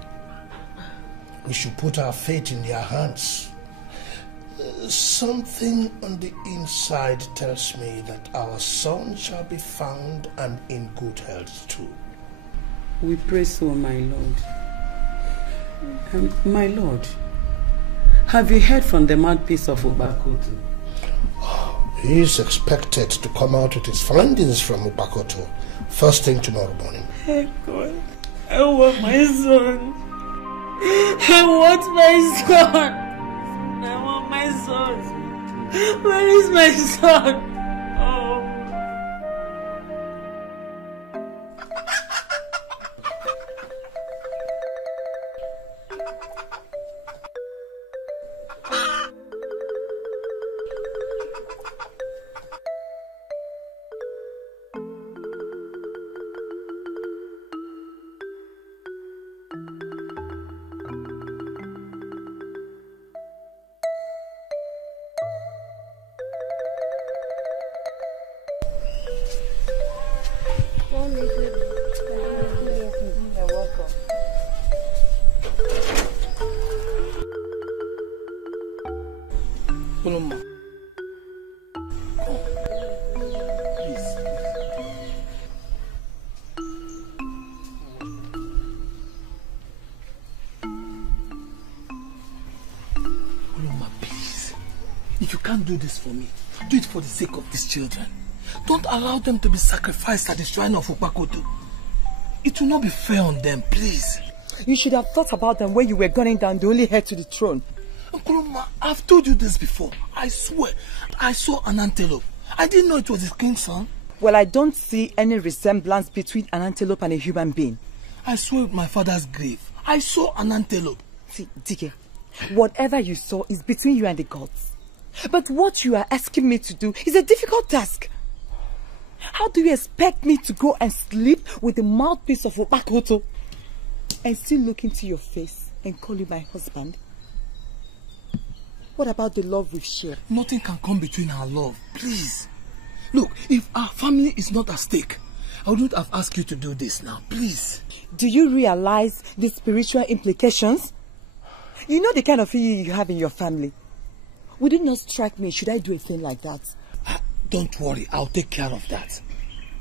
We should put our fate in their hands. Something on the inside tells me that our son shall be found and in good health too. We pray so, my Lord. My Lord, have you heard from the mouthpiece of Ubakoto? He is expected to come out with his findings from Ubakoto first thing tomorrow morning. Hey God, I want my son. I want my son. I want my son. Where is my son? Oh. If you can't do this for me, do it for the sake of these children. Don't allow them to be sacrificed at the shrine of Ubakoto. It will not be fair on them, please. You should have thought about them when you were gunning down the only heir to the throne. Nkrumah, I've told you this before. I swear, I saw an antelope. I didn't know it was his king's son. Well, I don't see any resemblance between an antelope and a human being. I saw my father's grave. I saw an antelope. See, Dikeh, whatever you saw is between you and the gods. But what you are asking me to do is a difficult task. How do you expect me to go and sleep with the mouthpiece of Ubakoto and still look into your face and call you my husband? What about the love we've shared? Nothing can come between our love, please. Look, if our family is not at stake, I wouldn't have asked you to do this now, please. Do you realize the spiritual implications? You know the kind of feeling you have in your family. Would it not strike me should I do a thing like that? Don't worry, I'll take care of that.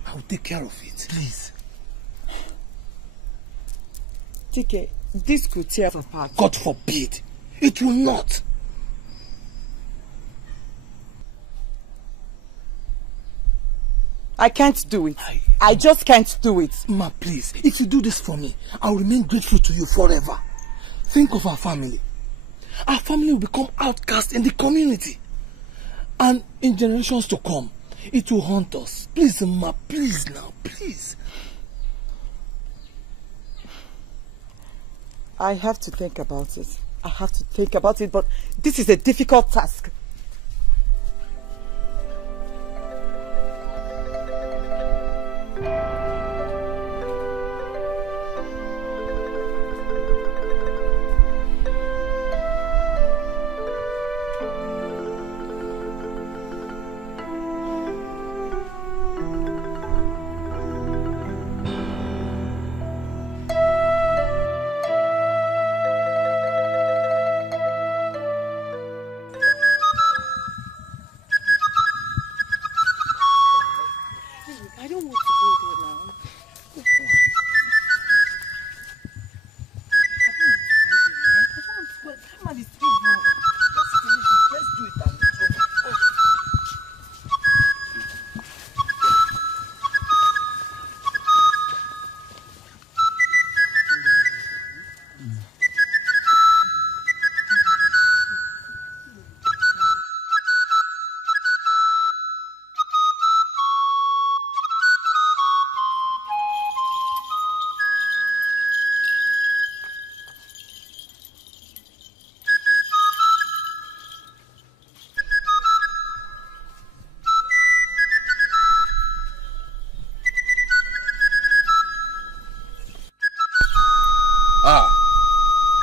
I'll take care of it, please. Dikeh, this could tear us apart. God forbid. It will not. I can't do it. I just can't do it. Ma, please, if you do this for me, I'll remain grateful to you forever. Think of our family. Our family will become outcast in the community. And in generations to come, it will haunt us. Please, Ma, please now, please. I have to think about it. I have to think about it, but this is a difficult task.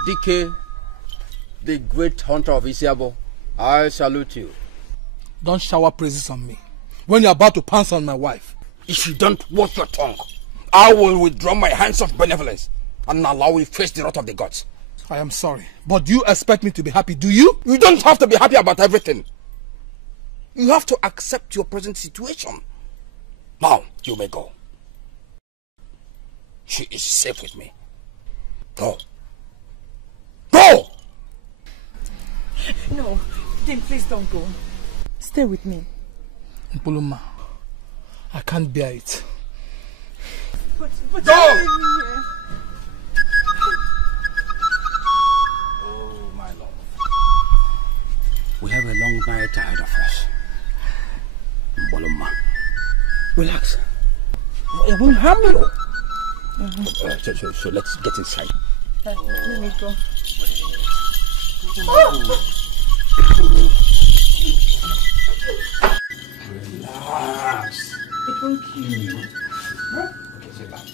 Dikeh, the great hunter of Isiabo, I salute you. Don't shower praises on me when you're about to pounce on my wife. If you don't watch your tongue, I will withdraw my hands of benevolence and allow you face the wrath of the gods. I am sorry, but do you expect me to be happy, do you? You don't have to be happy about everything. You have to accept your present situation. Now, you may go. She is safe with me. Go. Go! No, Tim, please don't go. Stay with me. Mpuluma, I can't bear it. But go! Oh, my Lord. We have a long night ahead of us. Mpuluma, relax. It won't harm you. So let's get inside. Let me go. Relax. It won't kill you. Okay, sit down.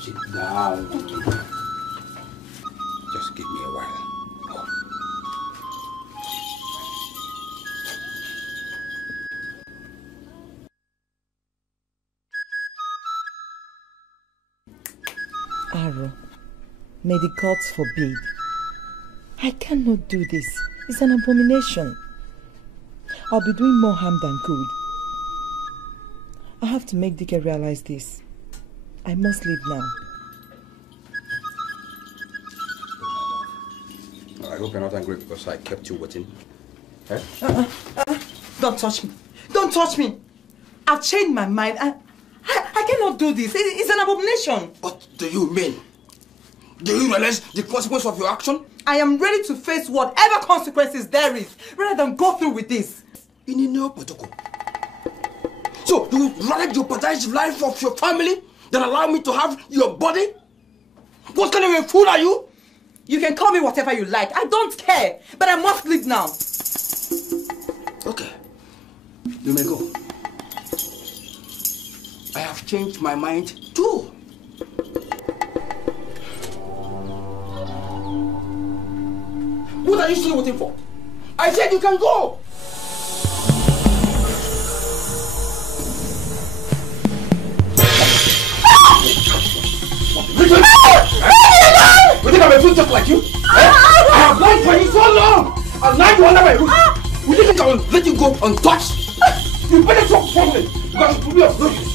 Sit down. Just give me a while. Aro, may the gods forbid. I cannot do this. It's an abomination. I'll be doing more harm than good. I have to make Dikeh realize this. I must leave now. I hope you're not angry because I kept you waiting. Eh? Don't touch me. Don't touch me. I've changed my mind. I cannot do this. It's an abomination. What do you mean? Do you realize the consequence of your action? I am ready to face whatever consequences there is, rather than go through with this. Ini Edo. So, you would rather jeopardize the life of your family than allow me to have your body? What kind of a fool are you? You can call me whatever you like. I don't care. But I must leave now. Okay. You may go. I have changed my mind too. What are you still waiting for? I said you can go. You think I'm a fool just like you? I have lied for you so long. And now you under my roof. Will you think I will let you go untouched? You better stop from me because it will be of no use.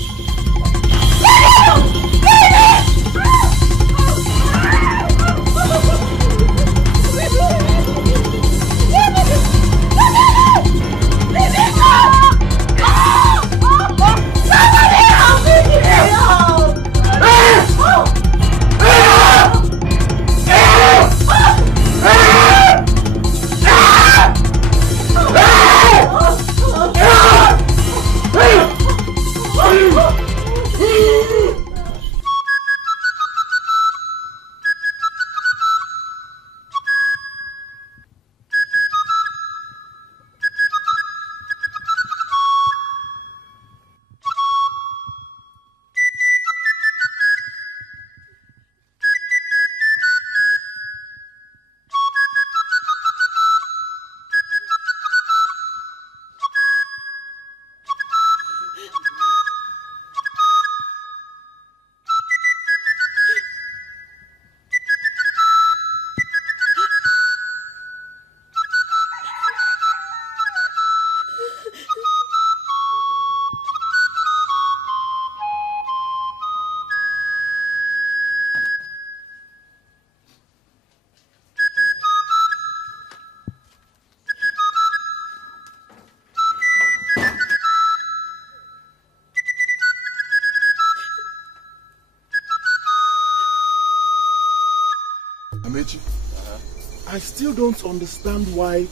I still don't understand why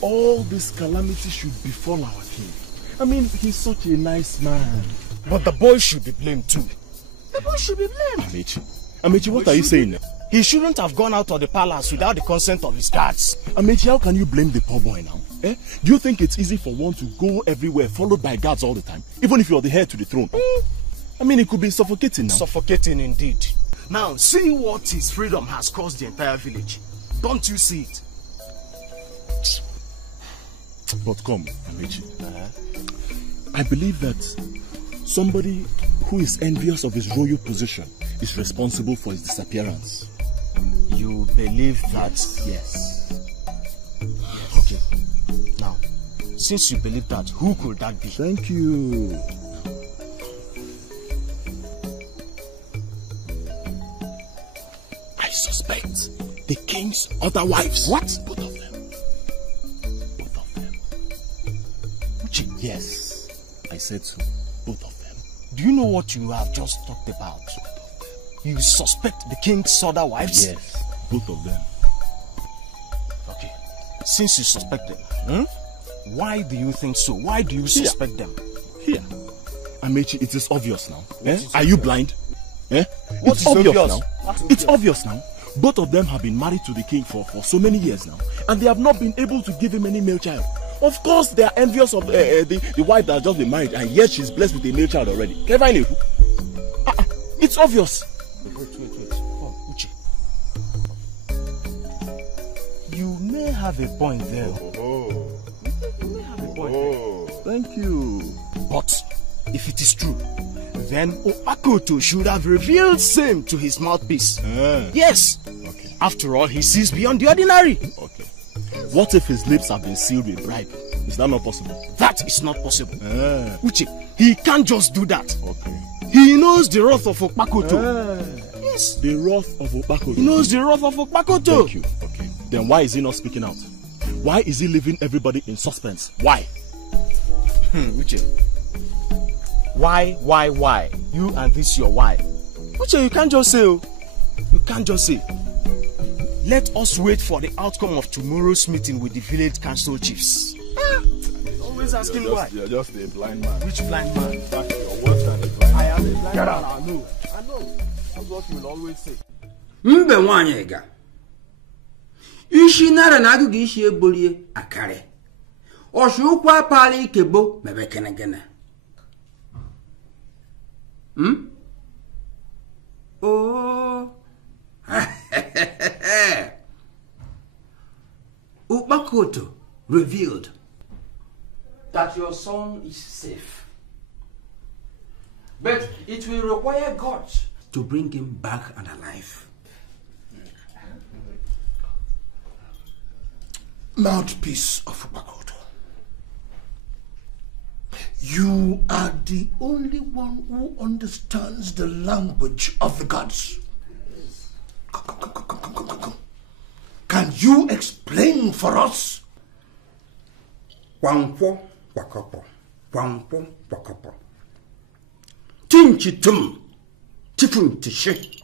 all this calamity should befall our king. I mean, he's such a nice man. But the boy should be blamed too. The boy should be blamed. Amechi, what are you saying? He shouldn't have gone out of the palace without the consent of his guards. Amechi, how can you blame the poor boy now? Eh? Do you think it's easy for one to go everywhere followed by guards all the time, even if you're the heir to the throne? I mean, it could be suffocating now. Suffocating indeed. Now, see what his freedom has caused the entire village. Don't you see it? But come, Amechi. I believe that somebody who is envious of his royal position is responsible for his disappearance. You believe that? Yes. Okay. Now, since you believe that, who could that be? Thank you. I suspect the king's other wives. What? Both of them. Both of them. Uche. Yes, I said so. Both of them. Do you know what you have just talked about? You suspect the king's other wives? Yes, both of them. Okay. Since you suspect them, why do you think so? Why do you suspect them? Here. Amechi, it is obvious now. Are you blind? What's it's obvious obvious? now. It's obvious now. Both of them have been married to the king for so many years now, and they have not been able to give him any male child. Of course, they are envious of the wife that has just been married, and yet she's blessed with a male child already. Can you find it? It's obvious. Wait. Oh, Uche. You may have a point there. You may have a point there. Thank you. But if it is true, then Opakoto should have revealed same to his mouthpiece. Yes. Okay. After all, he sees beyond the ordinary. Okay. What if his lips have been sealed with bribe? Is that not possible? That is not possible. Uche, he can't just do that. Okay. He knows the wrath of Opakoto. Yes. The wrath of Opakoto. He knows the wrath of Opakoto. Thank you. Okay. Then why is he not speaking out? Why is he leaving everybody in suspense? Why? Uche. Why? You and this your why. Uche, you can't just say. You can't just say. Let us wait for the outcome of tomorrow's meeting with the village council chiefs. Always asking why. You're just a blind man. Which blind man? You're worse than a blind man. I am a blind man. I know. That's what you will always say. Mbe nwanyega. Ishi nara na agugu ishi ebolie akare. Oshukwa pali kebo mebe kenegene. Oh. Opakoto revealed that your son is safe. But it will require God to bring him back and alive. Mouthpiece of Opakoto, you are the only one who understands the language of the gods. Come. Can you explain for us? Wampo wakapo, wampo wakapo. Tinchitum, tifuntishi.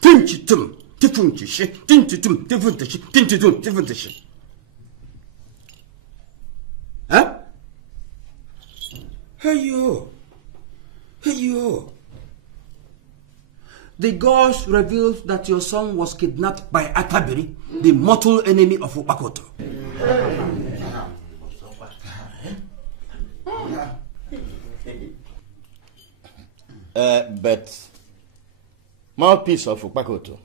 Tinchitum, tifuntishi. Tinchitum, tifuntishi. Tinchitum, tifuntishi. Huh? Hey you. The gods revealed that your son was kidnapped by Atabiri, the mortal enemy of Opakoto. But mouthpiece of Opakoto,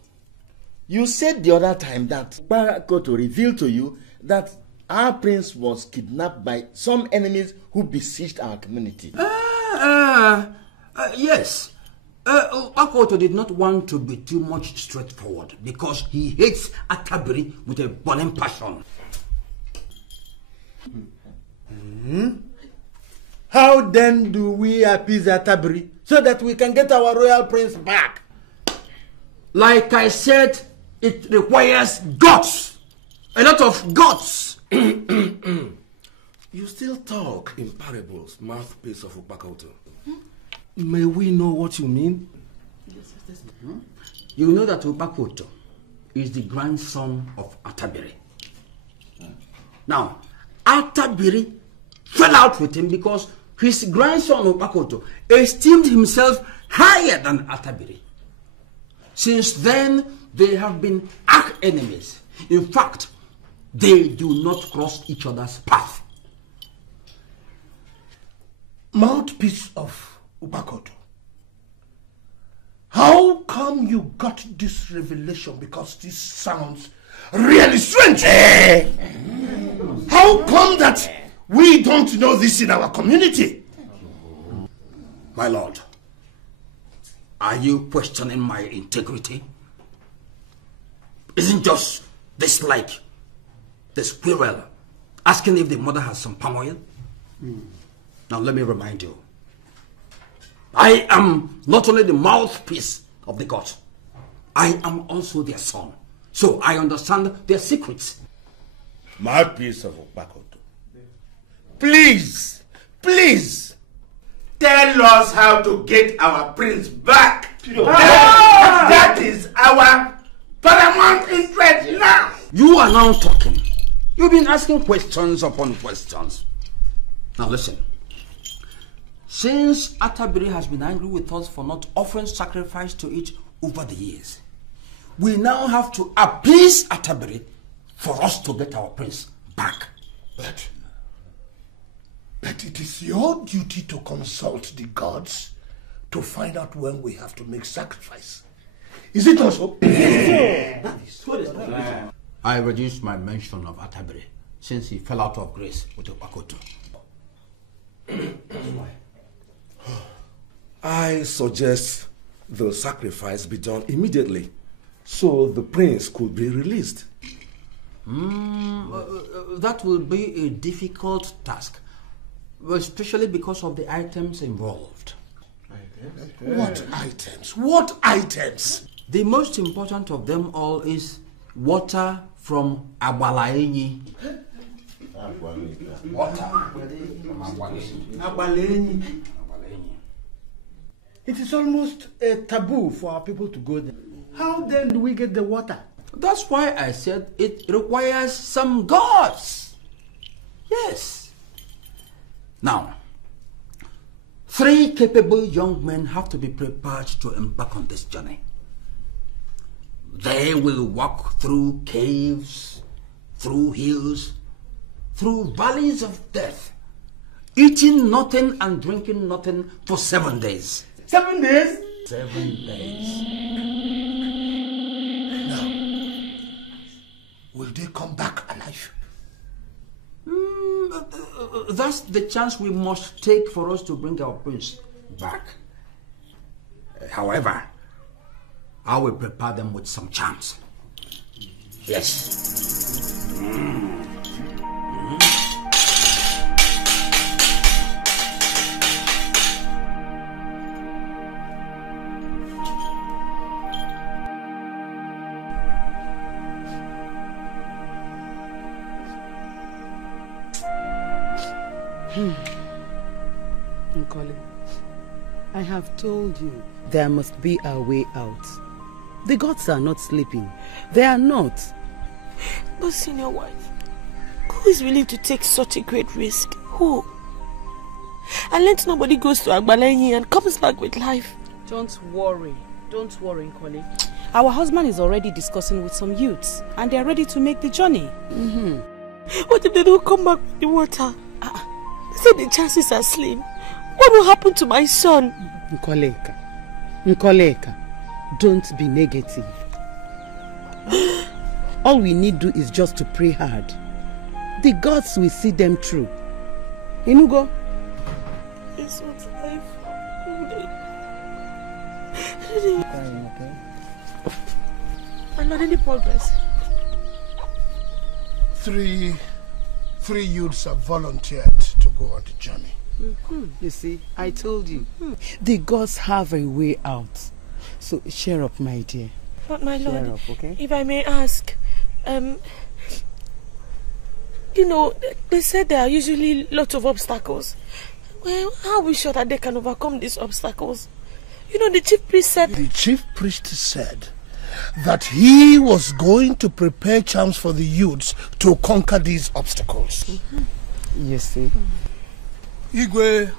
you said the other time that Opakoto revealed to you that our prince was kidnapped by some enemies who besieged our community. Yes. Opakoto did not want to be too much straightforward because he hates Atabiri with a burning passion. How then do we appease Atabiri so that we can get our royal prince back? Like I said, it requires guts. A lot of guts. You still talk in parables, mouthpiece of Opakoto. May we know what you mean? Yes. You know that Opakoto is the grandson of Atabiri. Now, Atabiri fell out with him because his grandson Opakoto esteemed himself higher than Atabiri. Since then, they have been arch enemies. In fact, they do not cross each other's path. Mouthpiece of Opakoto, how come you got this revelation? Because this sounds really strange. How come that we don't know this in our community? My lord, are you questioning my integrity? isn't just this like the squirrel asking if the mother has some palm oil. Now let me remind you, I am not only the mouthpiece of the gods, I am also their son. So I understand their secrets. Mouthpiece of Opakoto, please, please, tell us how to get our prince back. That is our paramount interest now. You are now talking. You've been asking questions upon questions. Now listen. Since Attabiri has been angry with us for not offering sacrifice to it over the years, we now have to appease Attabiri for us to get our prince back. But it is your duty to consult the gods to find out when we have to make sacrifice. Is it also? I reduced my mention of Attabiri since he fell out of grace with Opakoto. I suggest the sacrifice be done immediately so the prince could be released. That will be a difficult task, especially because of the items involved. What items? What items? The most important of them all is water from Agbalaenyi. Water from Agbalaenyi. It is almost a taboo for our people to go there. How then do we get the water? That's why I said it requires some gods. Yes. Now, 3 capable young men have to be prepared to embark on this journey. They will walk through caves, through hills, through valleys of death, eating nothing and drinking nothing for 7 days. 7 days? 7 days. Now, will they come back alive? That's the chance we must take for us to bring our prince back. However, I will prepare them with some charms. Yes. Nkoli, I have told you there must be a way out. The gods are not sleeping. They are not. But senior wife, who is willing to take such a great risk? Who? Unless nobody goes to Agbalaenyi and comes back with life. Don't worry, Nkoli. Our husband is already discussing with some youths and they are ready to make the journey. What if they don't come back with the water? They say the chances are slim. What will happen to my son? Nkoleka, don't be negative. All we need do is just to pray hard. The gods will see them through. Inugo? It's what life. I'm not any progress. Three youths have volunteered to go on the journey. You see, I told you. The gods have a way out. So cheer up, my dear. But my lord, cheer up, okay? If I may ask, you know, they said there are usually lots of obstacles. Well, how are we sure that they can overcome these obstacles? You know, the chief priest said... The chief priest said that he was going to prepare charms for the youths to conquer these obstacles. You see? Igwe,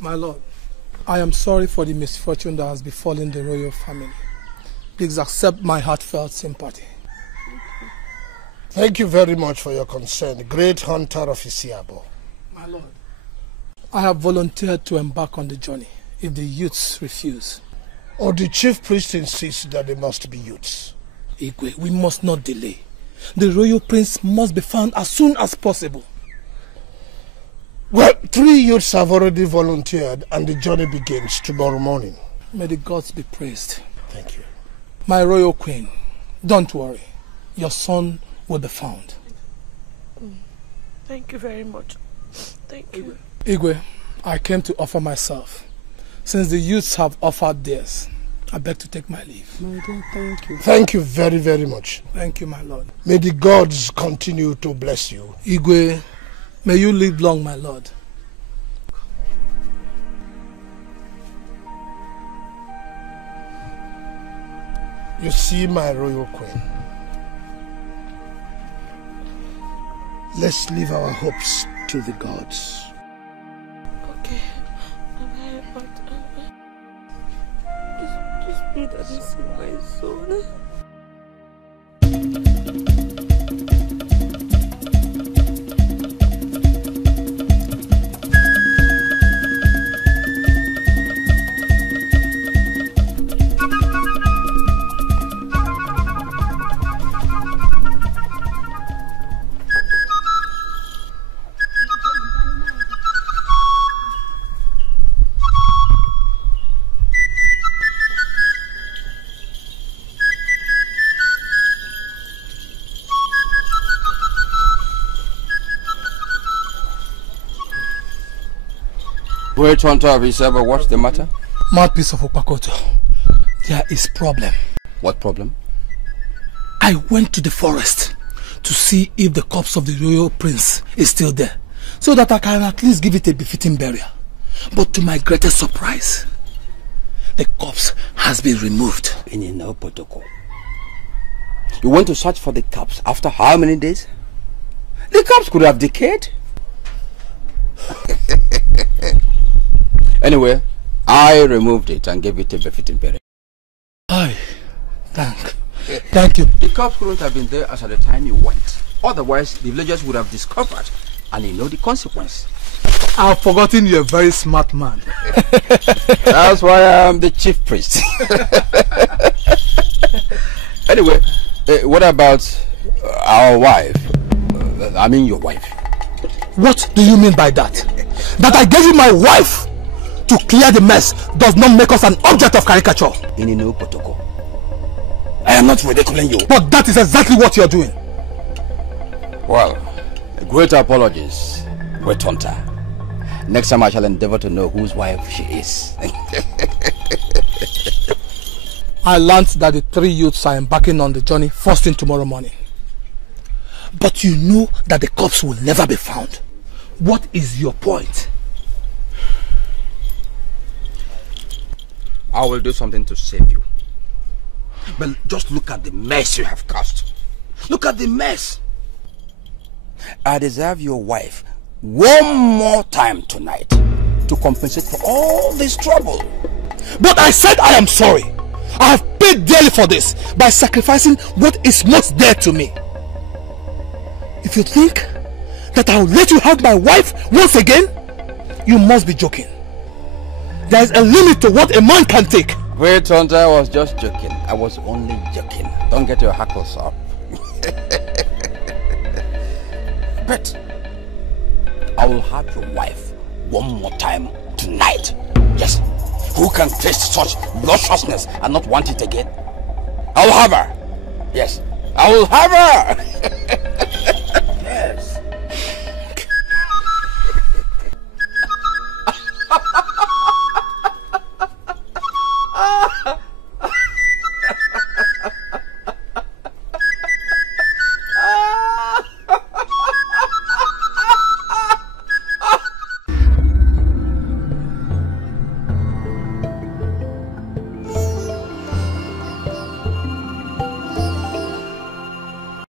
my lord, I am sorry for the misfortune that has befallen the royal family. Please accept my heartfelt sympathy. Thank you very much for your concern, great hunter of Isiabo. My lord, I have volunteered to embark on the journey if the youths refuse. Or the chief priest insists that they must be youths. Igwe, we must not delay. The royal prince must be found as soon as possible. Well, 3 youths have already volunteered and the journey begins tomorrow morning. May the gods be praised. Thank you. My royal queen, don't worry. Your son will be found. Thank you very much. Thank you. Igwe, I came to offer myself. Since the youths have offered theirs, I beg to take my leave. My dear, thank you. Thank you very, very much. Thank you, my lord. May the gods continue to bless you. Igwe, may you live long, my lord. You see, my royal queen, let's leave our hopes to the gods. Okay. Just pray that you see my son. Great hunter of Isaba, what's the matter? Mouthpiece of Opakoto, there is problem. What problem? I went to the forest to see if the corpse of the royal prince is still there, so that I can at least give it a befitting burial. But to my greatest surprise, the corpse has been removed. In no protocol. You went to search for the corpse after how many days? The corpse could have decayed. Anyway, I removed it and gave it a befitting burial. Aye, thank you. The corpse couldn't have been there as at the time you went. Otherwise, the villagers would have discovered, and you know the consequence. I've forgotten you're a very smart man. That's why I'm the chief priest. Anyway, what about our wife? I mean your wife. What do you mean by that? That I gave you my wife to clear the mess does not make us an object of caricature. In no protocol. I am not ridiculing you. But that is exactly what you're doing. Well, great apologies, great hunter. Next time I shall endeavor to know whose wife she is. I learned that the 3 youths are embarking on the journey first thing tomorrow morning. But you know that the corpse will never be found. What is your point? I will do something to save you. But just look at the mess you have caused. Look at the mess. I deserve your wife one more time tonight to compensate for all this trouble. But I said I am sorry. I have paid dearly for this by sacrificing what is most dear to me. If you think that I will let you have my wife once again, you must be joking. There is a limit to what a man can take. Wait, hunter, I was just joking. I was only joking. Don't get your hackles up. But I will have your wife one more time tonight. Yes. Who can taste such lusciousness and not want it again? I'll have her. Yes, I will have her.